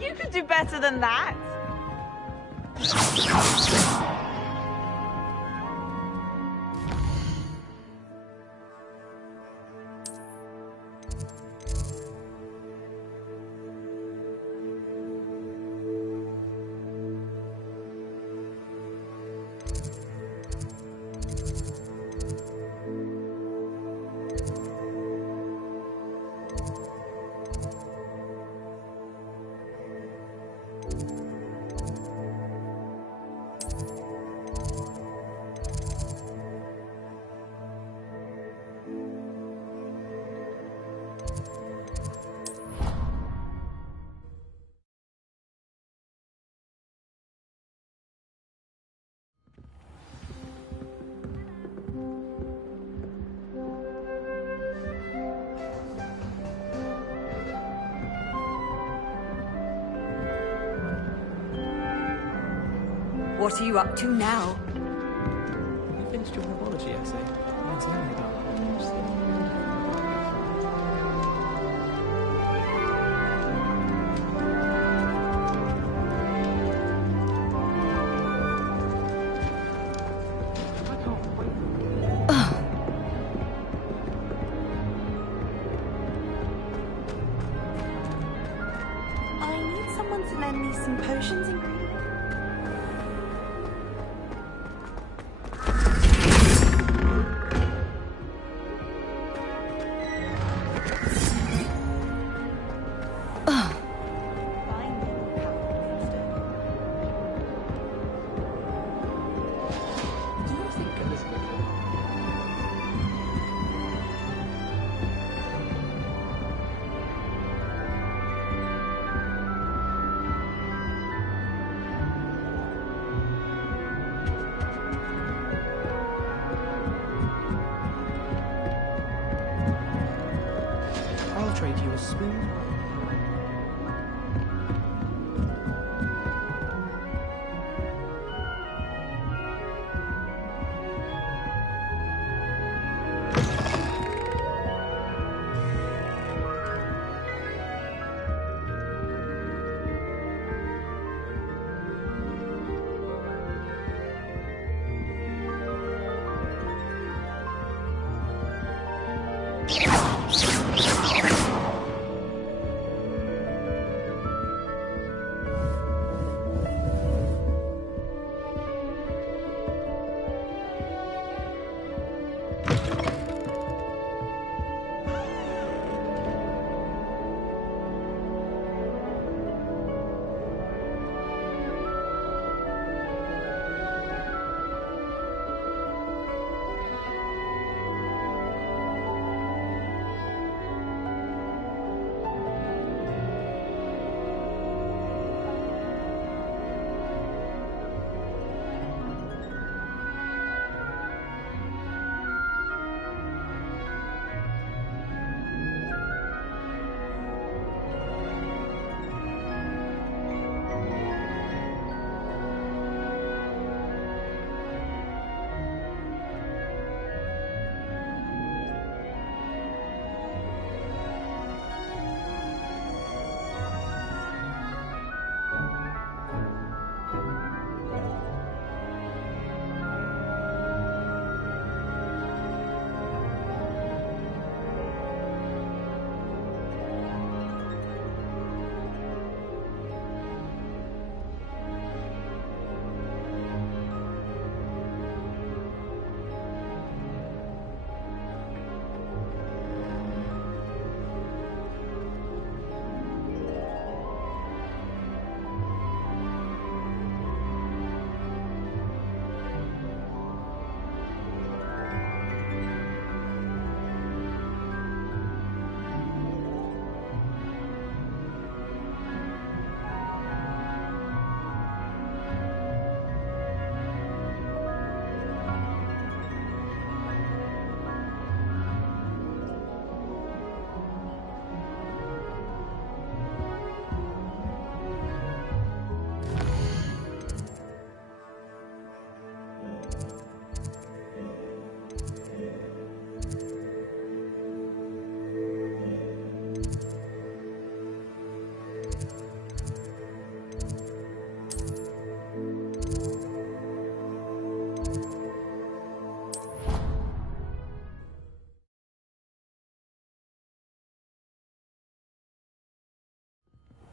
You could do better than that. What are you up to now? I finished your herbology essay. I want to learn about it. I need someone to lend me some potions and I'll trade you a spoon.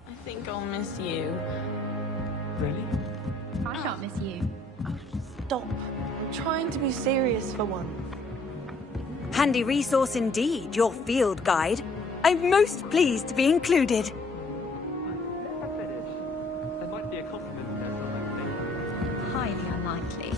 I think I'll miss you. Really? I shan't miss you. Stop. I'm trying to be serious for once. Handy resource indeed, your field guide. I'm most pleased to be included. There might be a compliment there somewhere. Highly unlikely.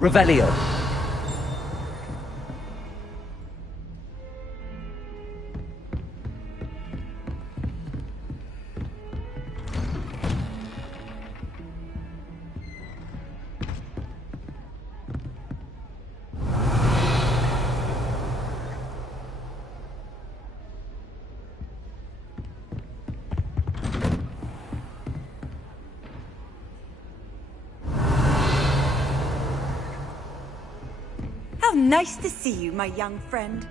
Revelio. How nice to see you, my young friend.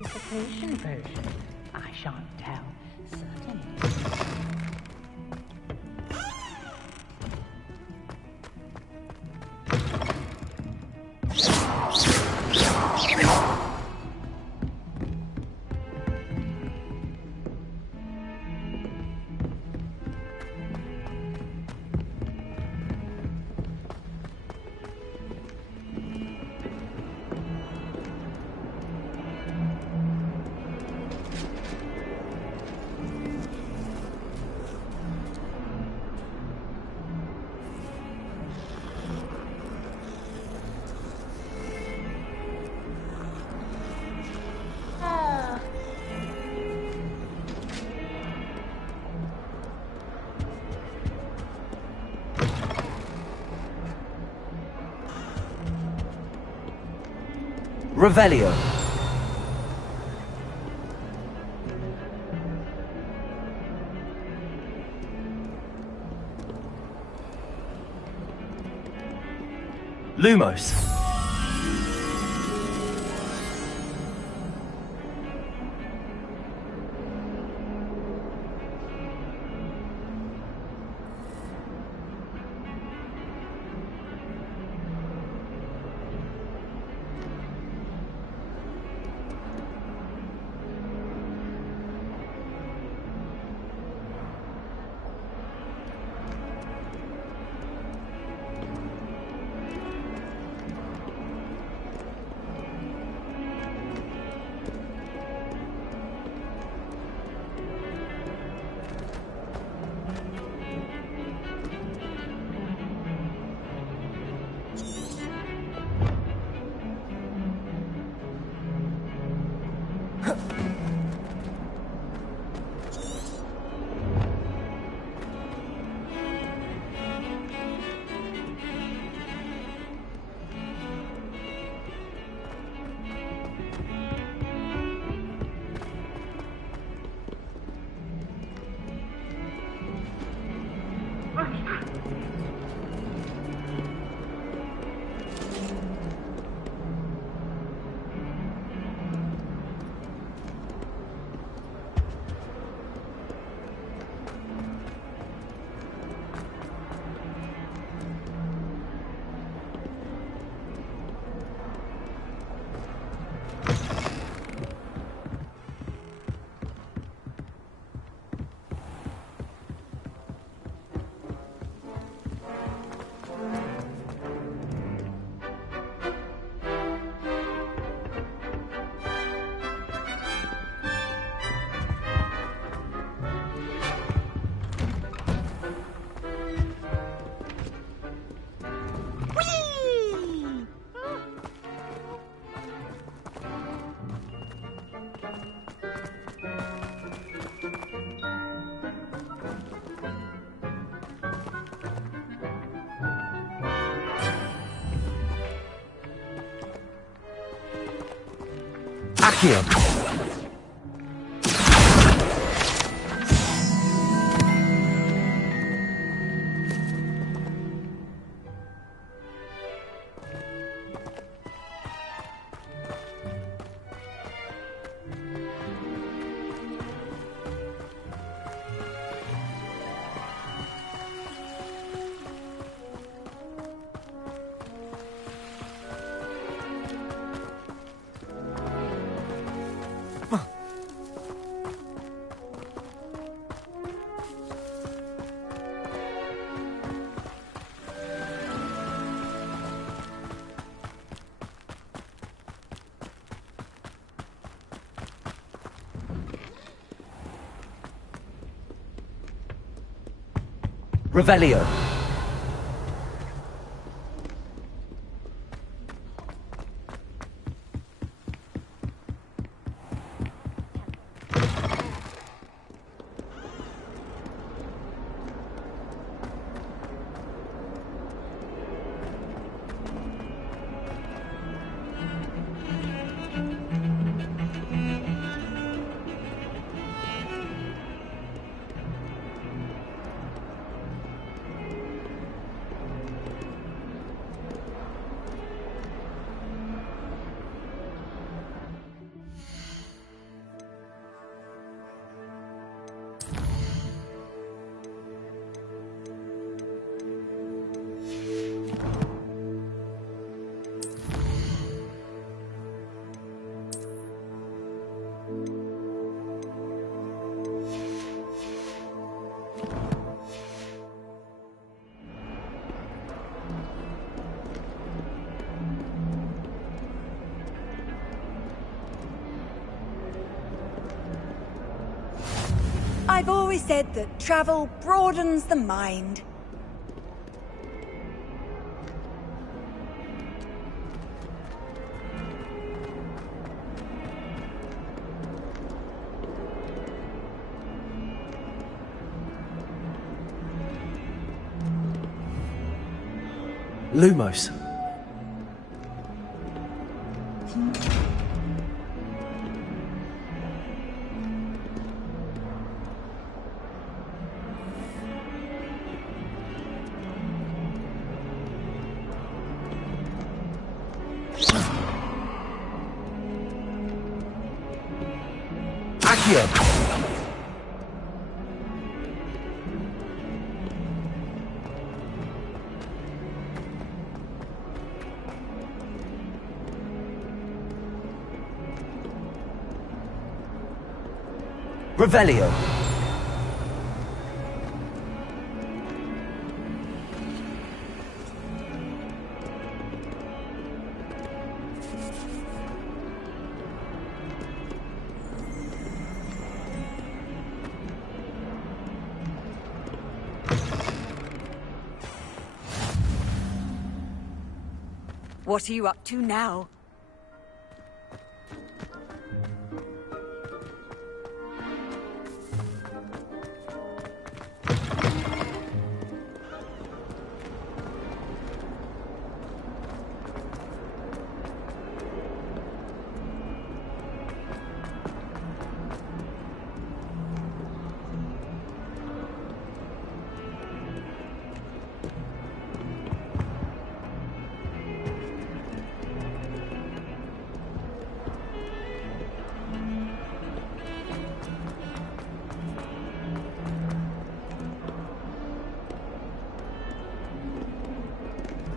Anticipation version. I shan't tell. Certainly. Revelio. Lumos. Accio. Revelio. I've always said that travel broadens the mind. Lumos. Accio. Revelio. What are you up to now?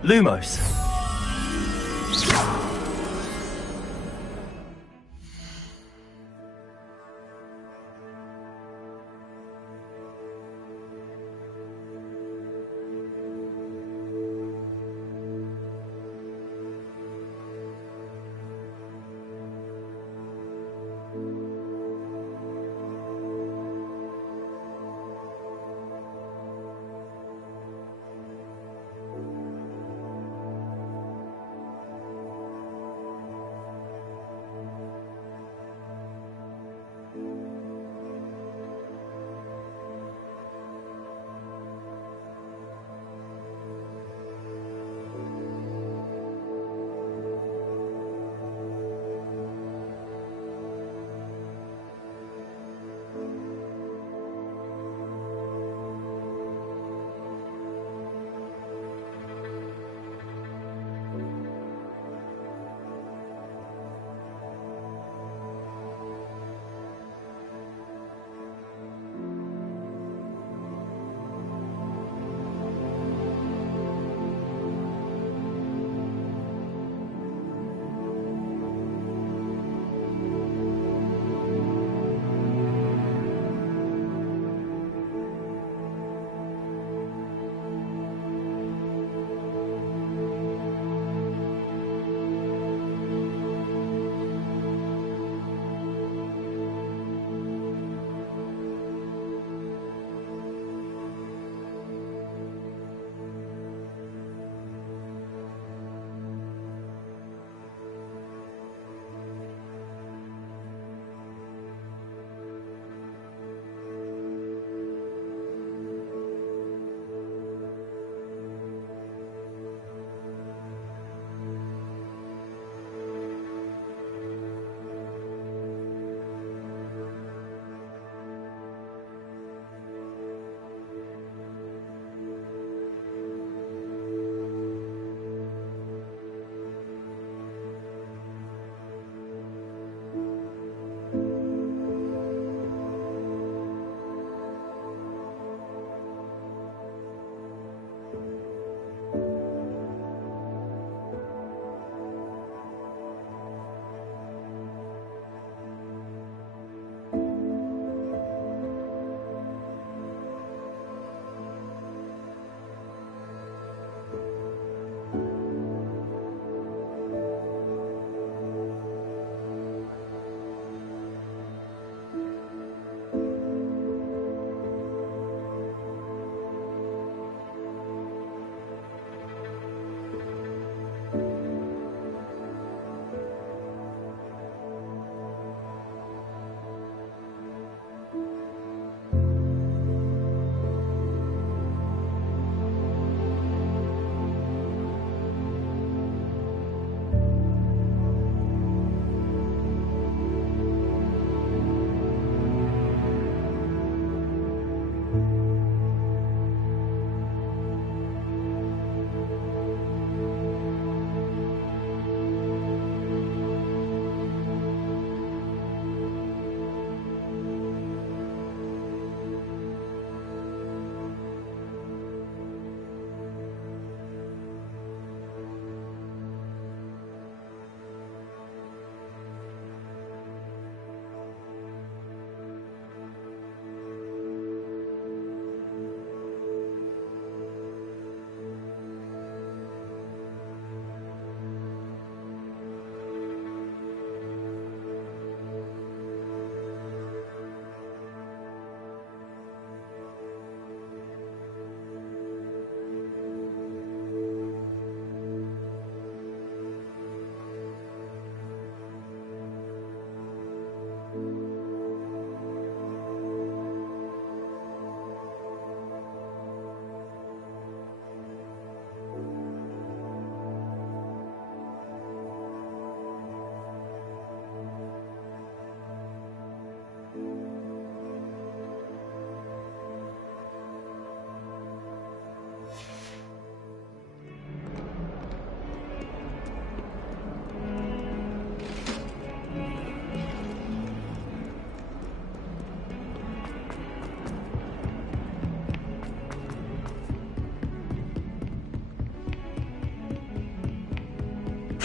Lumos.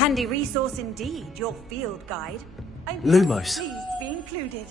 Handy resource indeed, your field guide. I'm Lumos. pleased to be included.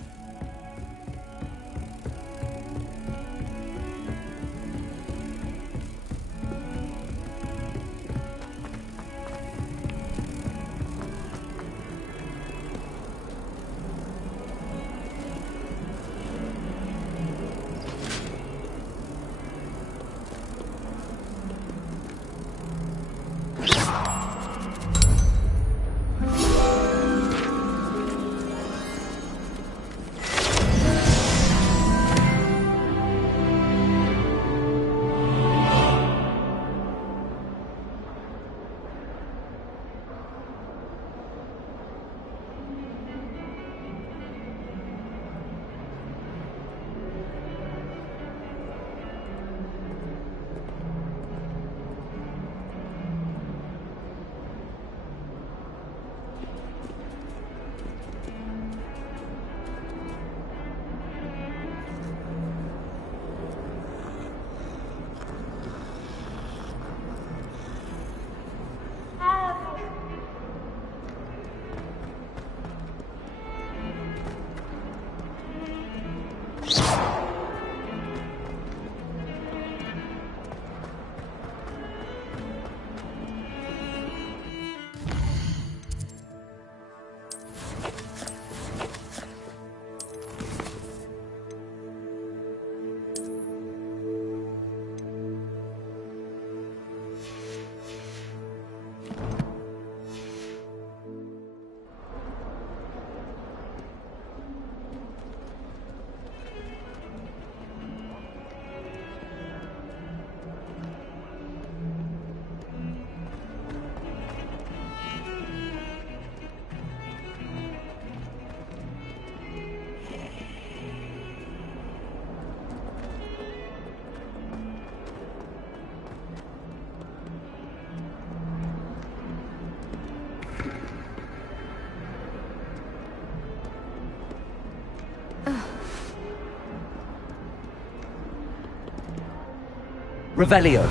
Revelio.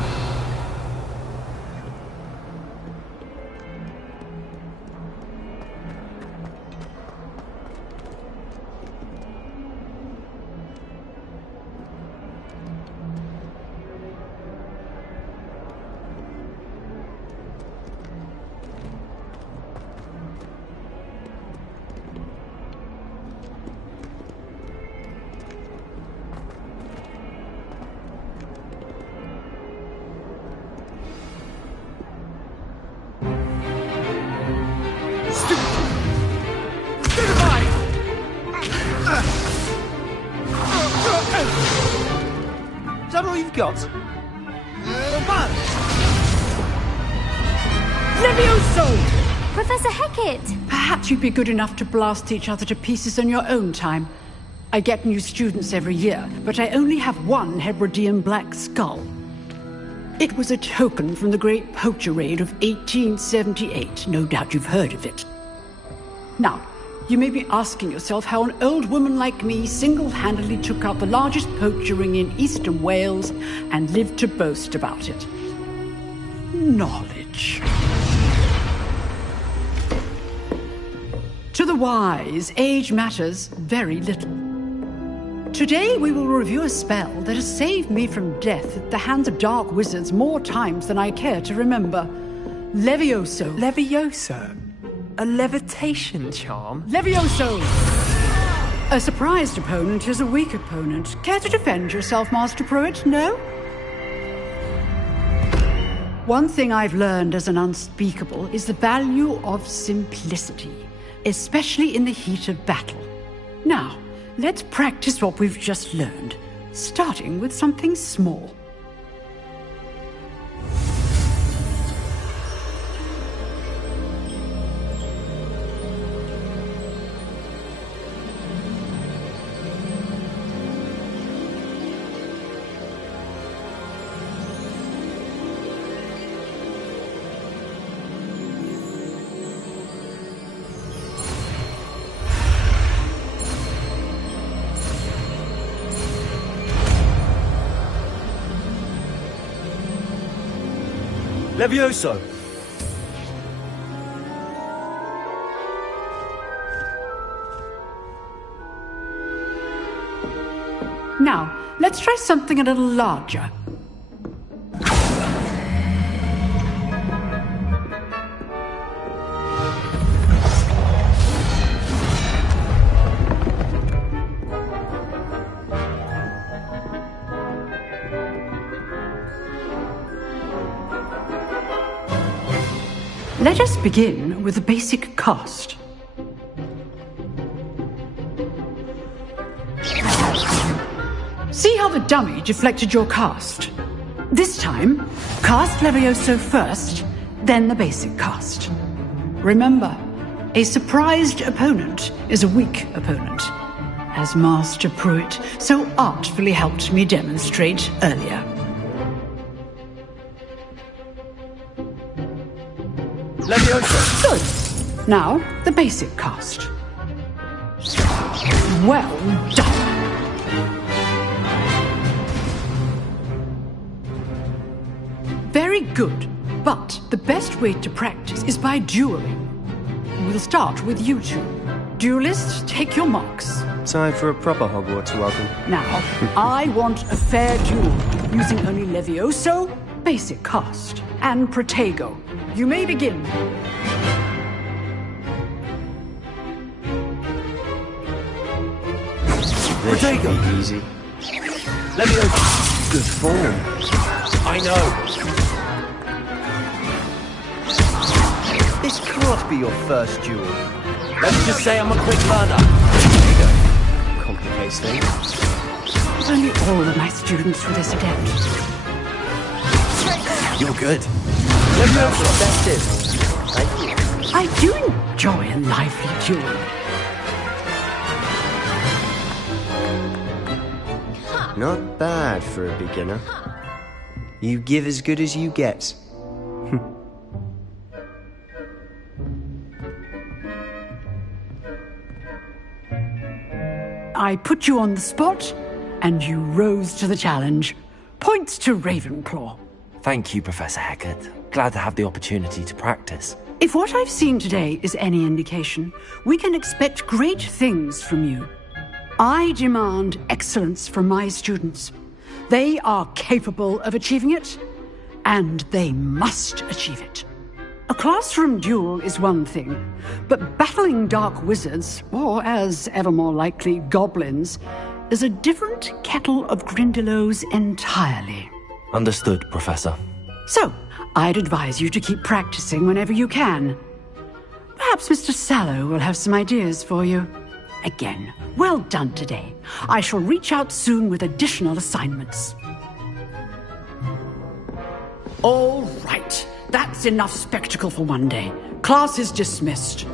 Is that all you've got? Levioso! Professor Hecat! Perhaps you'd be good enough to blast each other to pieces on your own time. I get new students every year, but I only have one Hebridean black skull. It was a token from the Great Poacher Raid of 1878. No doubt you've heard of it. Now, you may be asking yourself how an old woman like me single-handedly took out the largest poacher ring in eastern Wales and lived to boast about it. Knowledge. To the wise, age matters very little. Today we will review a spell that has saved me from death at the hands of dark wizards more times than I care to remember. Levioso. Levioso? A levitation charm? Levioso! A surprised opponent is a weak opponent. Care to defend yourself, Master Pruitt? No? One thing I've learned as an unspeakable is the value of simplicity, especially in the heat of battle. Now, let's practice what we've just learned, starting with something small. Levioso! Now, let's try something a little larger. Let us begin with the basic cast. See how the dummy deflected your cast? This time, cast Levioso first, then the basic cast. Remember, a surprised opponent is a weak opponent, as Master Pruitt so artfully helped me demonstrate earlier. Levioso. Good. Now, the basic cast. Well done. Very good. But the best way to practice is by dueling. We'll start with you two. Duelists, take your marks. Time for a proper Hogwarts welcome. Now, I want a fair duel, using only Levioso, basic cast, and Protego. You may begin. This should be easy. Levioso. Good form. I know. This can't be your first duel. Let's just say I'm a quick learner. Complicates things. If only all of my students were this adept. You're good. Levioso, that's it. Thank you. I do enjoy a lively duel. Not bad for a beginner. You give as good as you get. I put you on the spot, and you rose to the challenge. Points to Ravenclaw. Thank you, Professor Hecat. Glad to have the opportunity to practice. If what I've seen today is any indication, we can expect great things from you. I demand excellence from my students. They are capable of achieving it, and they must achieve it. A classroom duel is one thing, but battling dark wizards, or as ever more likely, goblins, is a different kettle of Grindylows entirely. Understood, Professor. So, I'd advise you to keep practicing whenever you can. Perhaps Mr. Sallow will have some ideas for you. Again, well done today. I shall reach out soon with additional assignments. All right. That's enough spectacle for one day. Class is dismissed.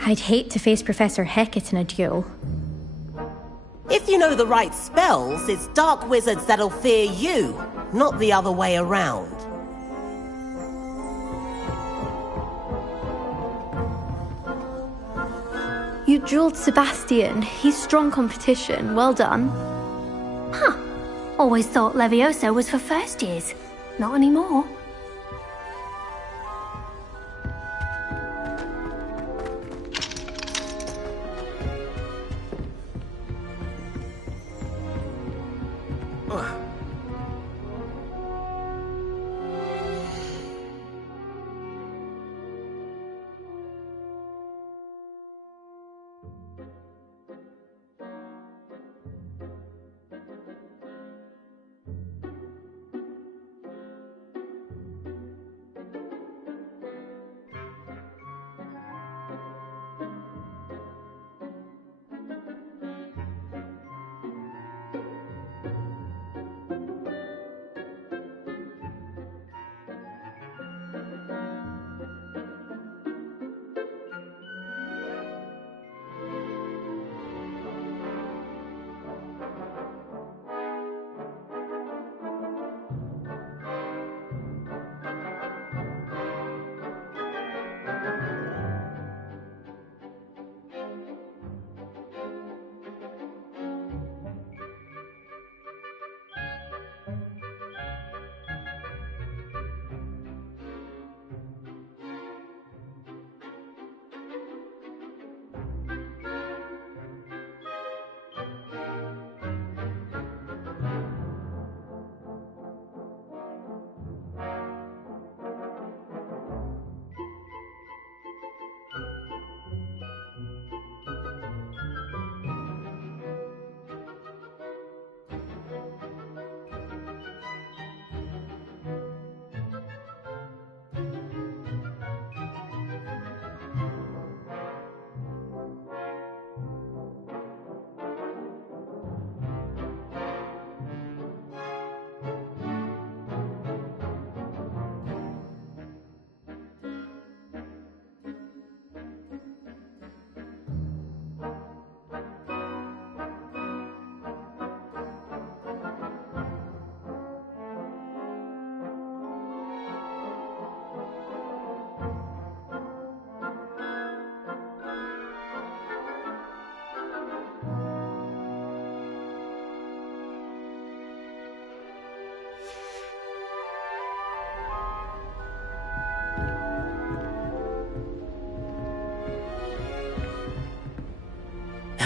I'd hate to face Professor Hecat in a duel. If you know the right spells, it's dark wizards that'll fear you, not the other way around. You dueled Sebastian. He's strong competition. Well done. Huh. Always thought Levioso was for first years. Not anymore.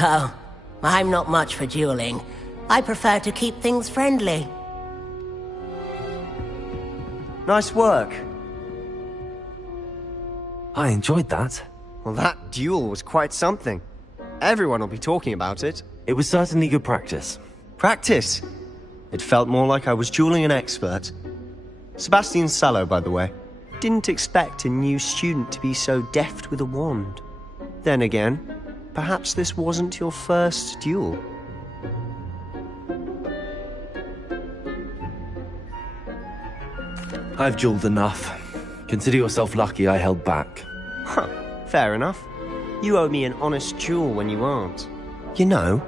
Oh, I'm not much for dueling. I prefer to keep things friendly. Nice work. I enjoyed that. Well, that duel was quite something. Everyone will be talking about it. It was certainly good practice. Practice? It felt more like I was dueling an expert. Sebastian Sallow, by the way. Didn't expect a new student to be so deft with a wand. Then again, perhaps this wasn't your first duel. I've dueled enough. Consider yourself lucky I held back. Huh, fair enough. You owe me an honest duel when you aren't. You know,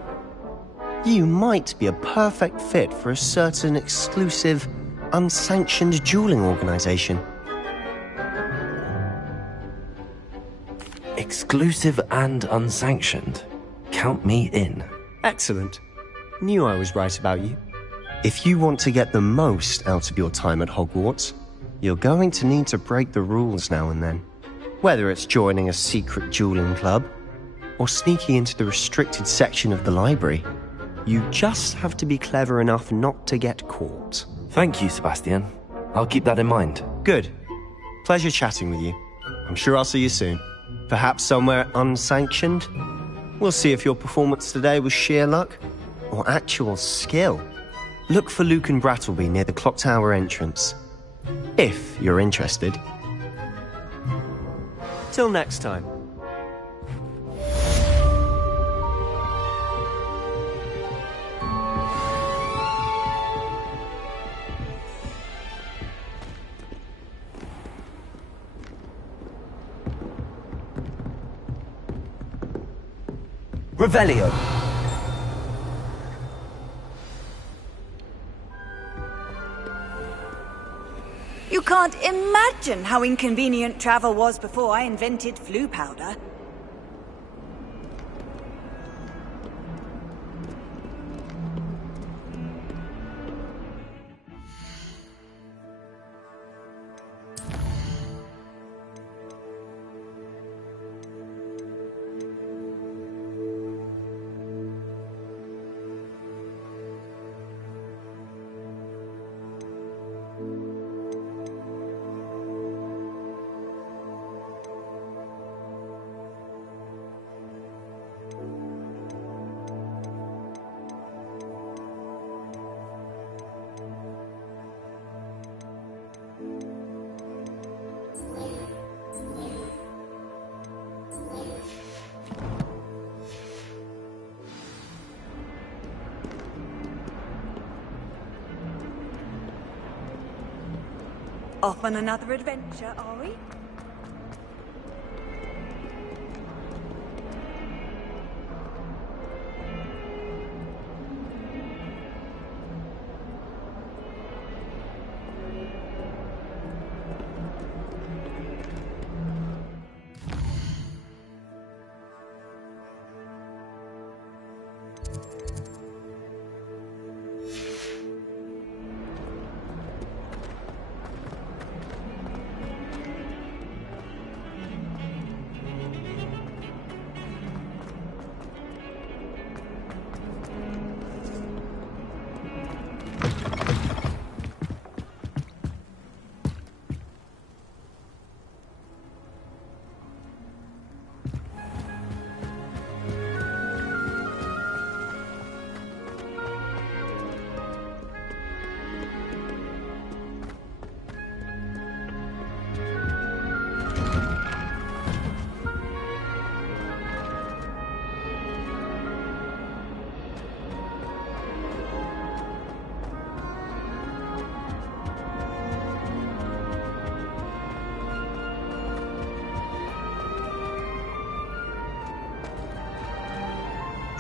you might be a perfect fit for a certain exclusive, unsanctioned dueling organization. Exclusive and unsanctioned. Count me in. Excellent. Knew I was right about you. If you want to get the most out of your time at Hogwarts, you're going to need to break the rules now and then. Whether it's joining a secret dueling club, or sneaking into the restricted section of the library, you just have to be clever enough not to get caught. Thank you, Sebastian. I'll keep that in mind. Good. Pleasure chatting with you. I'm sure I'll see you soon. Perhaps somewhere unsanctioned? We'll see if your performance today was sheer luck or actual skill. Look for Luke and Brattleby near the clock tower entrance. If you're interested. Till next time. Revelio. You can't imagine how inconvenient travel was before I invented flu powder. Off on another adventure, are we?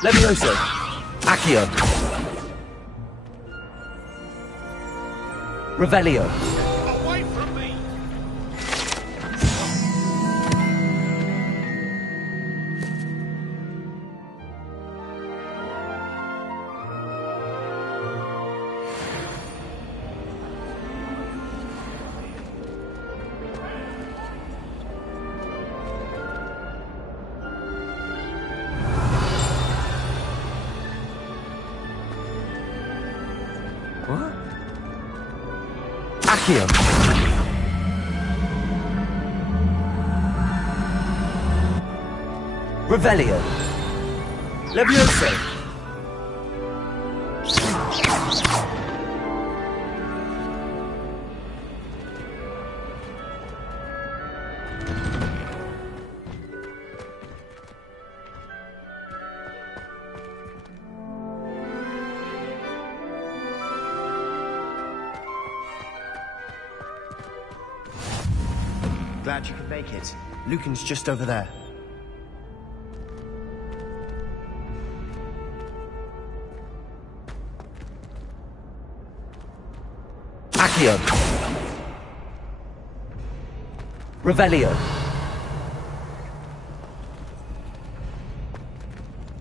Levioso. Accio. Revelio. Away from me! What? Accio! Revelio! Levioso! Glad you could make it. Lucan's just over there. Accio! Revelio!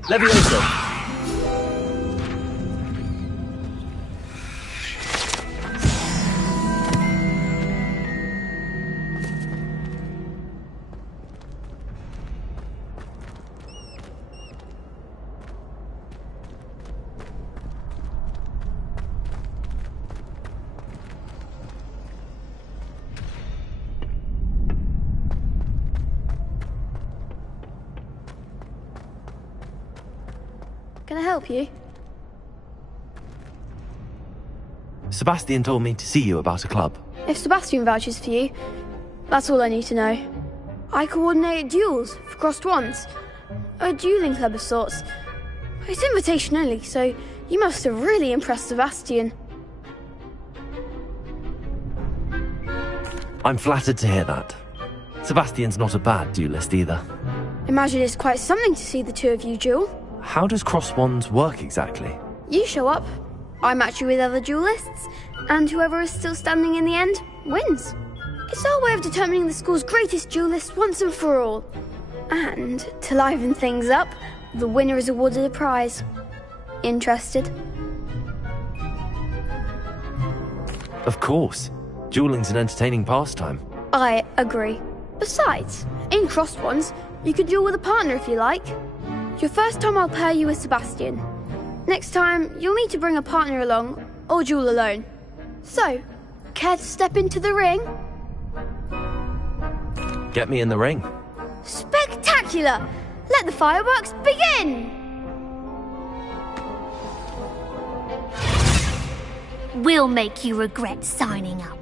Levioso! Can I help you? Sebastian told me to see you about a club. If Sebastian vouches for you, that's all I need to know. I coordinate duels for crossed wands. A dueling club of sorts. It's invitation only, so you must have really impressed Sebastian. I'm flattered to hear that. Sebastian's not a bad duelist either. Imagine it's quite something to see the two of you duel. How does cross wands work exactly? You show up, I match you with other duelists, and whoever is still standing in the end wins. It's our way of determining the school's greatest duelist once and for all. And to liven things up, the winner is awarded a prize. Interested? Of course. Dueling's an entertaining pastime. I agree. Besides, in crossed wands, you could duel with a partner if you like. Your first time I'll pair you with Sebastian. Next time, you'll need to bring a partner along, or duel alone. So, care to step into the ring? Get me in the ring. Spectacular! Let the fireworks begin! We'll make you regret signing up.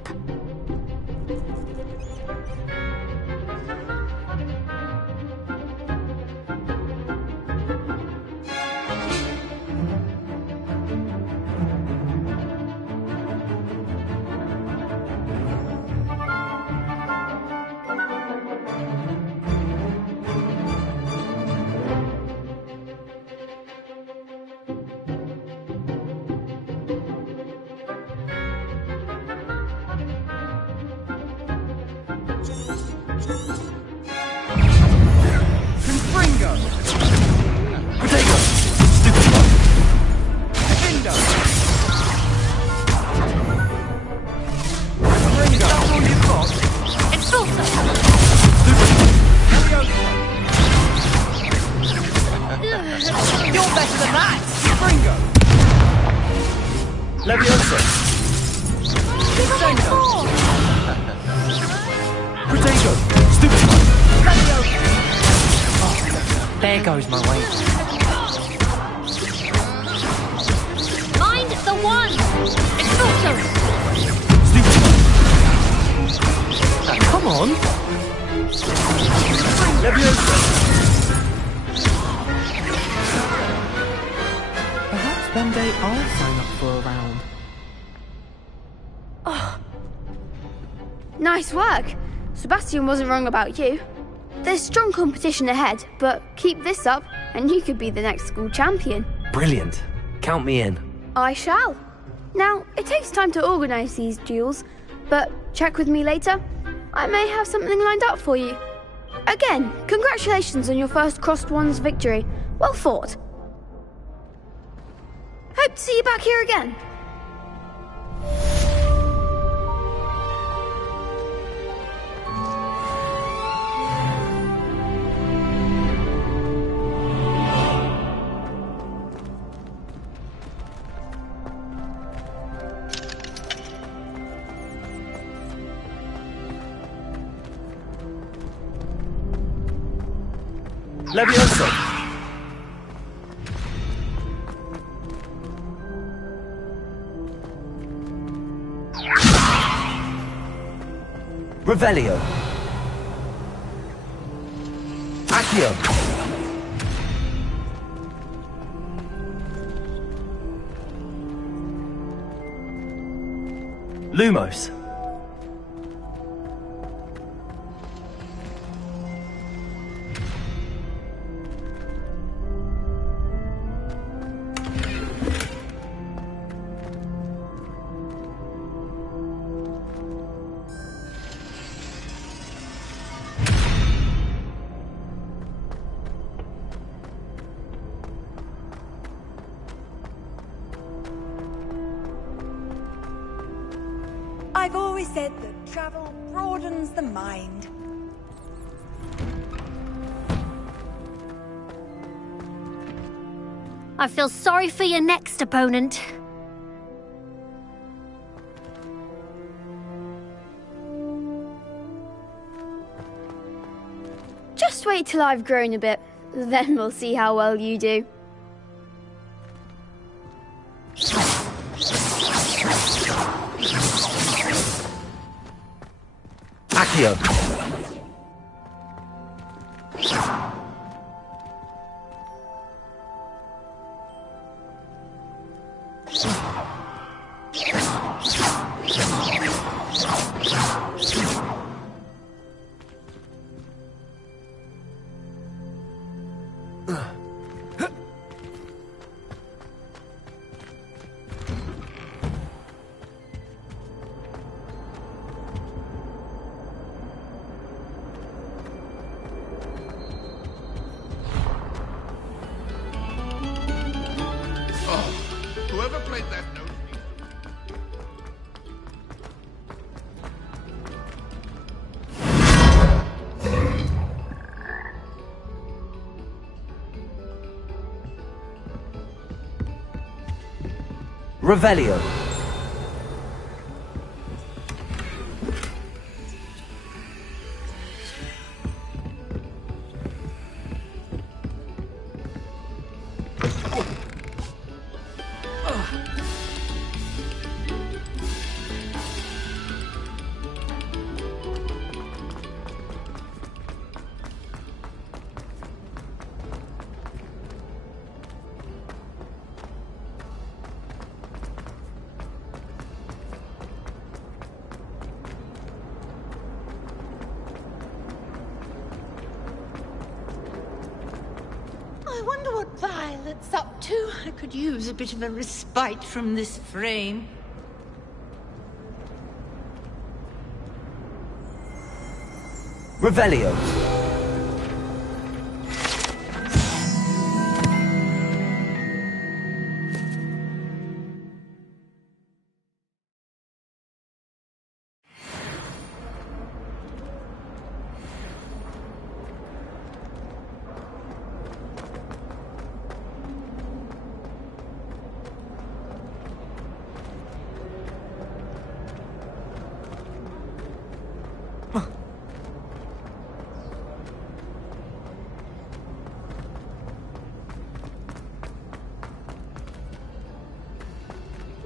There goes my weight. Mind the one! Expulso! Come on! Perhaps one day I'll sign up for a round. Oh. Nice work. Sebastian wasn't wrong about you. There's strong competition ahead, but keep this up and you could be the next school champion. Brilliant. Count me in. I shall. Now, it takes time to organise these duels, but check with me later. I may have something lined up for you. Again, congratulations on your first crossed wands victory. Well fought. Hope to see you back here again. Levioso! Revelio. Accio. Lumos. I've always said that travel broadens the mind. I feel sorry for your next opponent. Just wait till I've grown a bit, then we'll see how well you do. Accio. Whoever played that knows me. Revelio. I wonder what Violet's up to. I could use a bit of a respite from this frame. Revelio.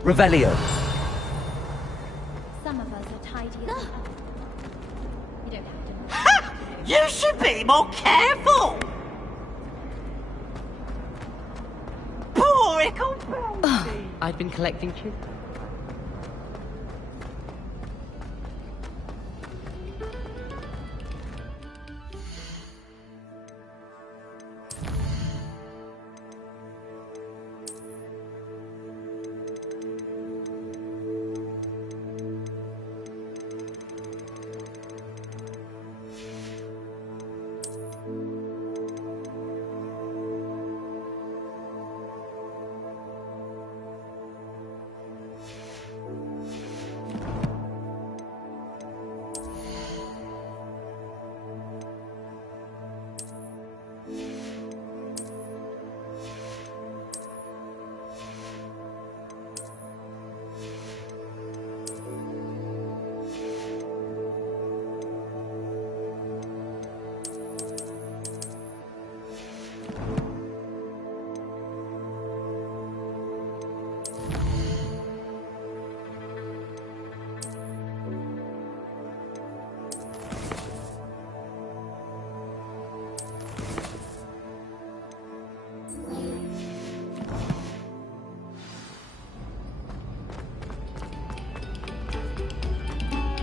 Revelio. Some of us are tidier. You don't have to. Ha! You should be more careful! Poor ickle baby! I'd been collecting chips.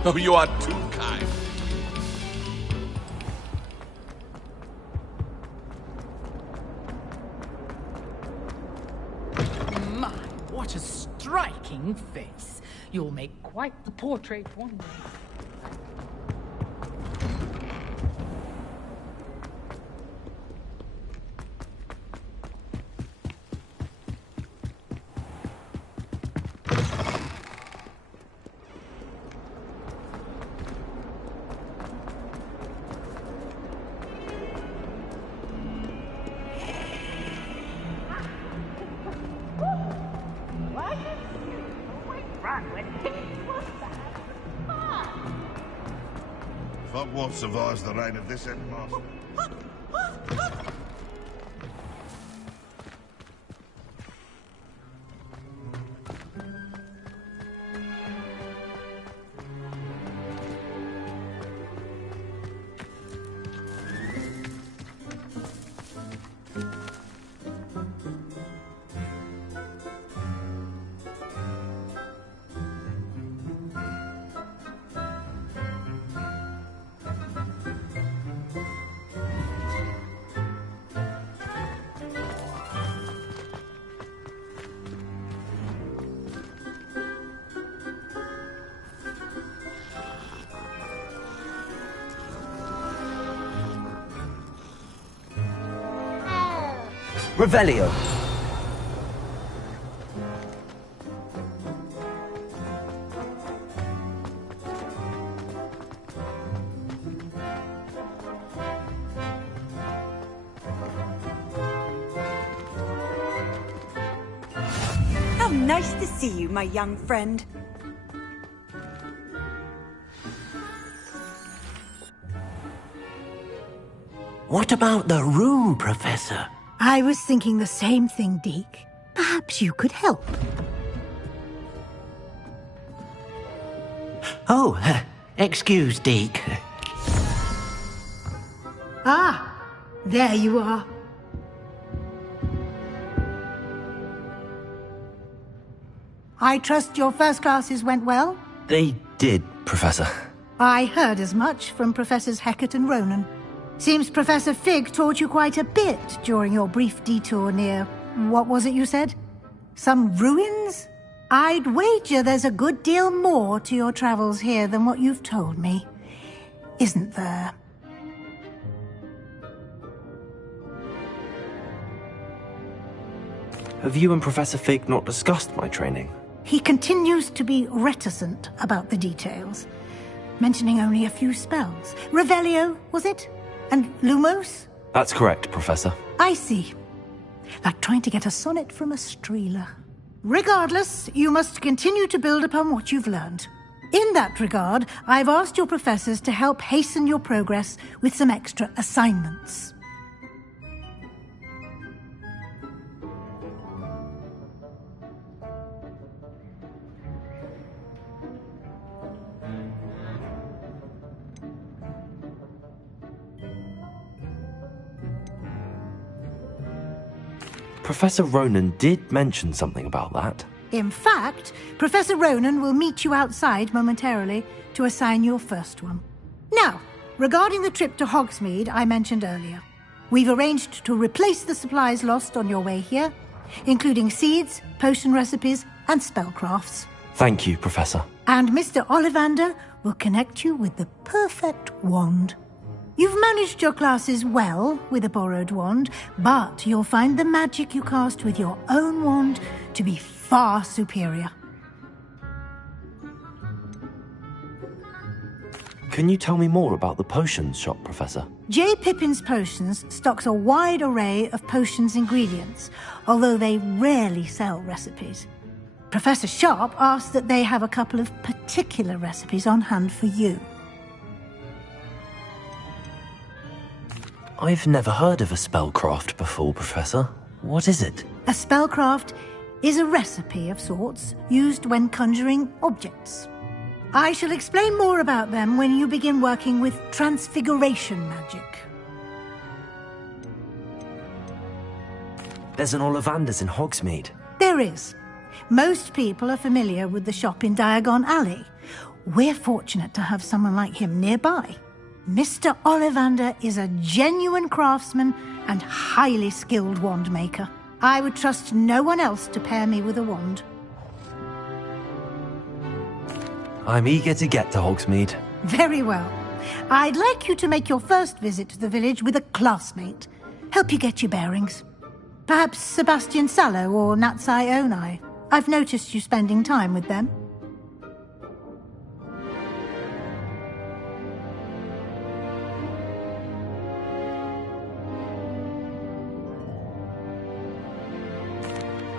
Oh, you are too kind. My, what a striking face. You'll make quite the portrait one day. Hogwarts survives the reign of this headmaster. Revelio. How nice to see you, my young friend. What about the room, Professor? I was thinking the same thing, Deke. Perhaps you could help. Oh, excuse, Deke. Ah, there you are. I trust your first classes went well? They did, Professor. I heard as much from Professors Hecat and Ronan. Seems Professor Fig taught you quite a bit during your brief detour near... what was it you said? Some ruins? I'd wager there's a good deal more to your travels here than what you've told me. Isn't there? Have you and Professor Fig not discussed my training? He continues to be reticent about the details, mentioning only a few spells. Revelio, was it? And Lumos? That's correct, Professor. I see. Like trying to get a sonnet from a streeler. Regardless, you must continue to build upon what you've learned. In that regard, I've asked your professors to help hasten your progress with some extra assignments. Professor Ronan did mention something about that. In fact, Professor Ronan will meet you outside momentarily to assign your first one. Now, regarding the trip to Hogsmeade I mentioned earlier, we've arranged to replace the supplies lost on your way here, including seeds, potion recipes, and spellcrafts. Thank you, Professor. And Mr. Ollivander will connect you with the perfect wand. You've managed your classes well with a borrowed wand, but you'll find the magic you cast with your own wand to be far superior. Can you tell me more about the potions shop, Professor? J. Pippin's Potions stocks a wide array of potions ingredients, although they rarely sell recipes. Professor Sharp asked that they have a couple of particular recipes on hand for you. I've never heard of a spellcraft before, Professor. What is it? A spellcraft is a recipe of sorts used when conjuring objects. I shall explain more about them when you begin working with transfiguration magic. There's an Ollivander's in Hogsmeade. There is. Most people are familiar with the shop in Diagon Alley. We're fortunate to have someone like him nearby. Mr. Ollivander is a genuine craftsman and highly skilled wand maker. I would trust no one else to pair me with a wand. I'm eager to get to Hogsmeade. Very well. I'd like you to make your first visit to the village with a classmate. Help you get your bearings. Perhaps Sebastian Sallow or Natsai Onai. I've noticed you spending time with them.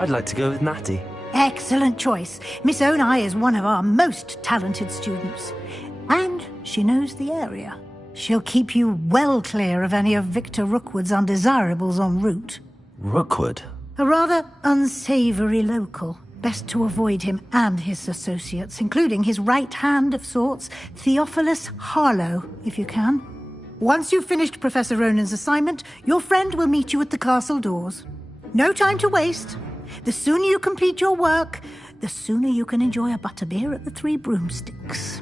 I'd like to go with Natty. Excellent choice. Miss Onai is one of our most talented students. And she knows the area. She'll keep you well clear of any of Victor Rookwood's undesirables en route. Rookwood? A rather unsavoury local. Best to avoid him and his associates, including his right hand of sorts, Theophilus Harlow, if you can. Once you've finished Professor Ronan's assignment, your friend will meet you at the castle doors. No time to waste. The sooner you complete your work, the sooner you can enjoy a butterbeer at the Three Broomsticks.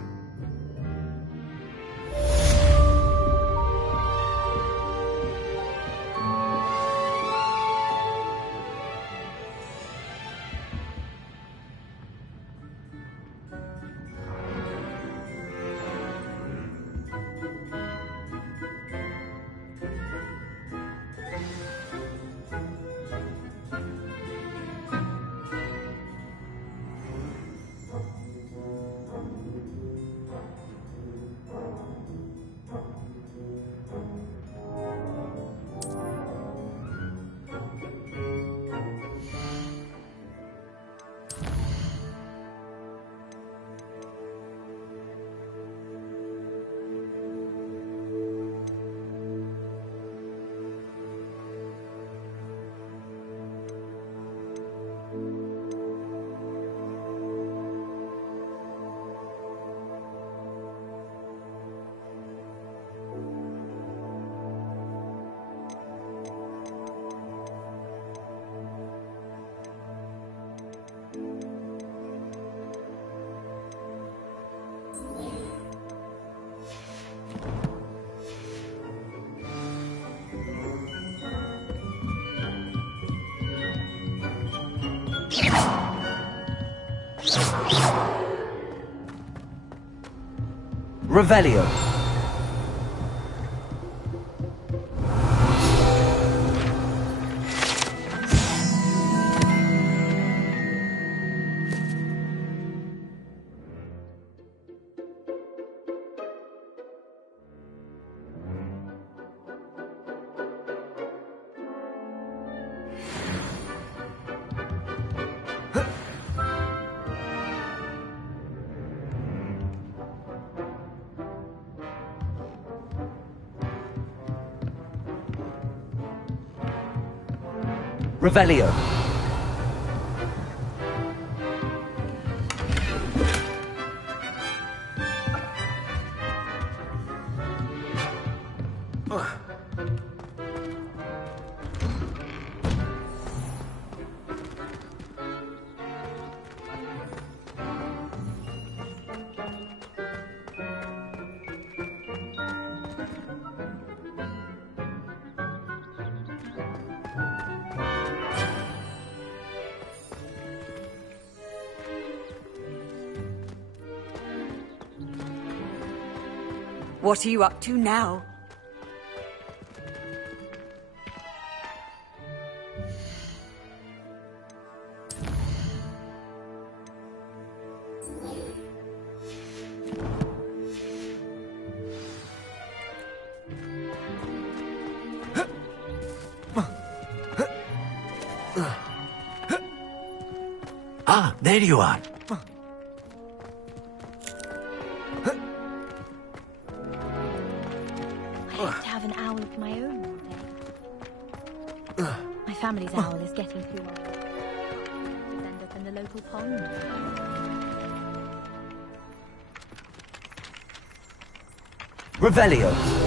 Revelio. Revelio. What are you up to now? Ah, there you are. Family's owl is getting too old. End up in the local pond. Revelio.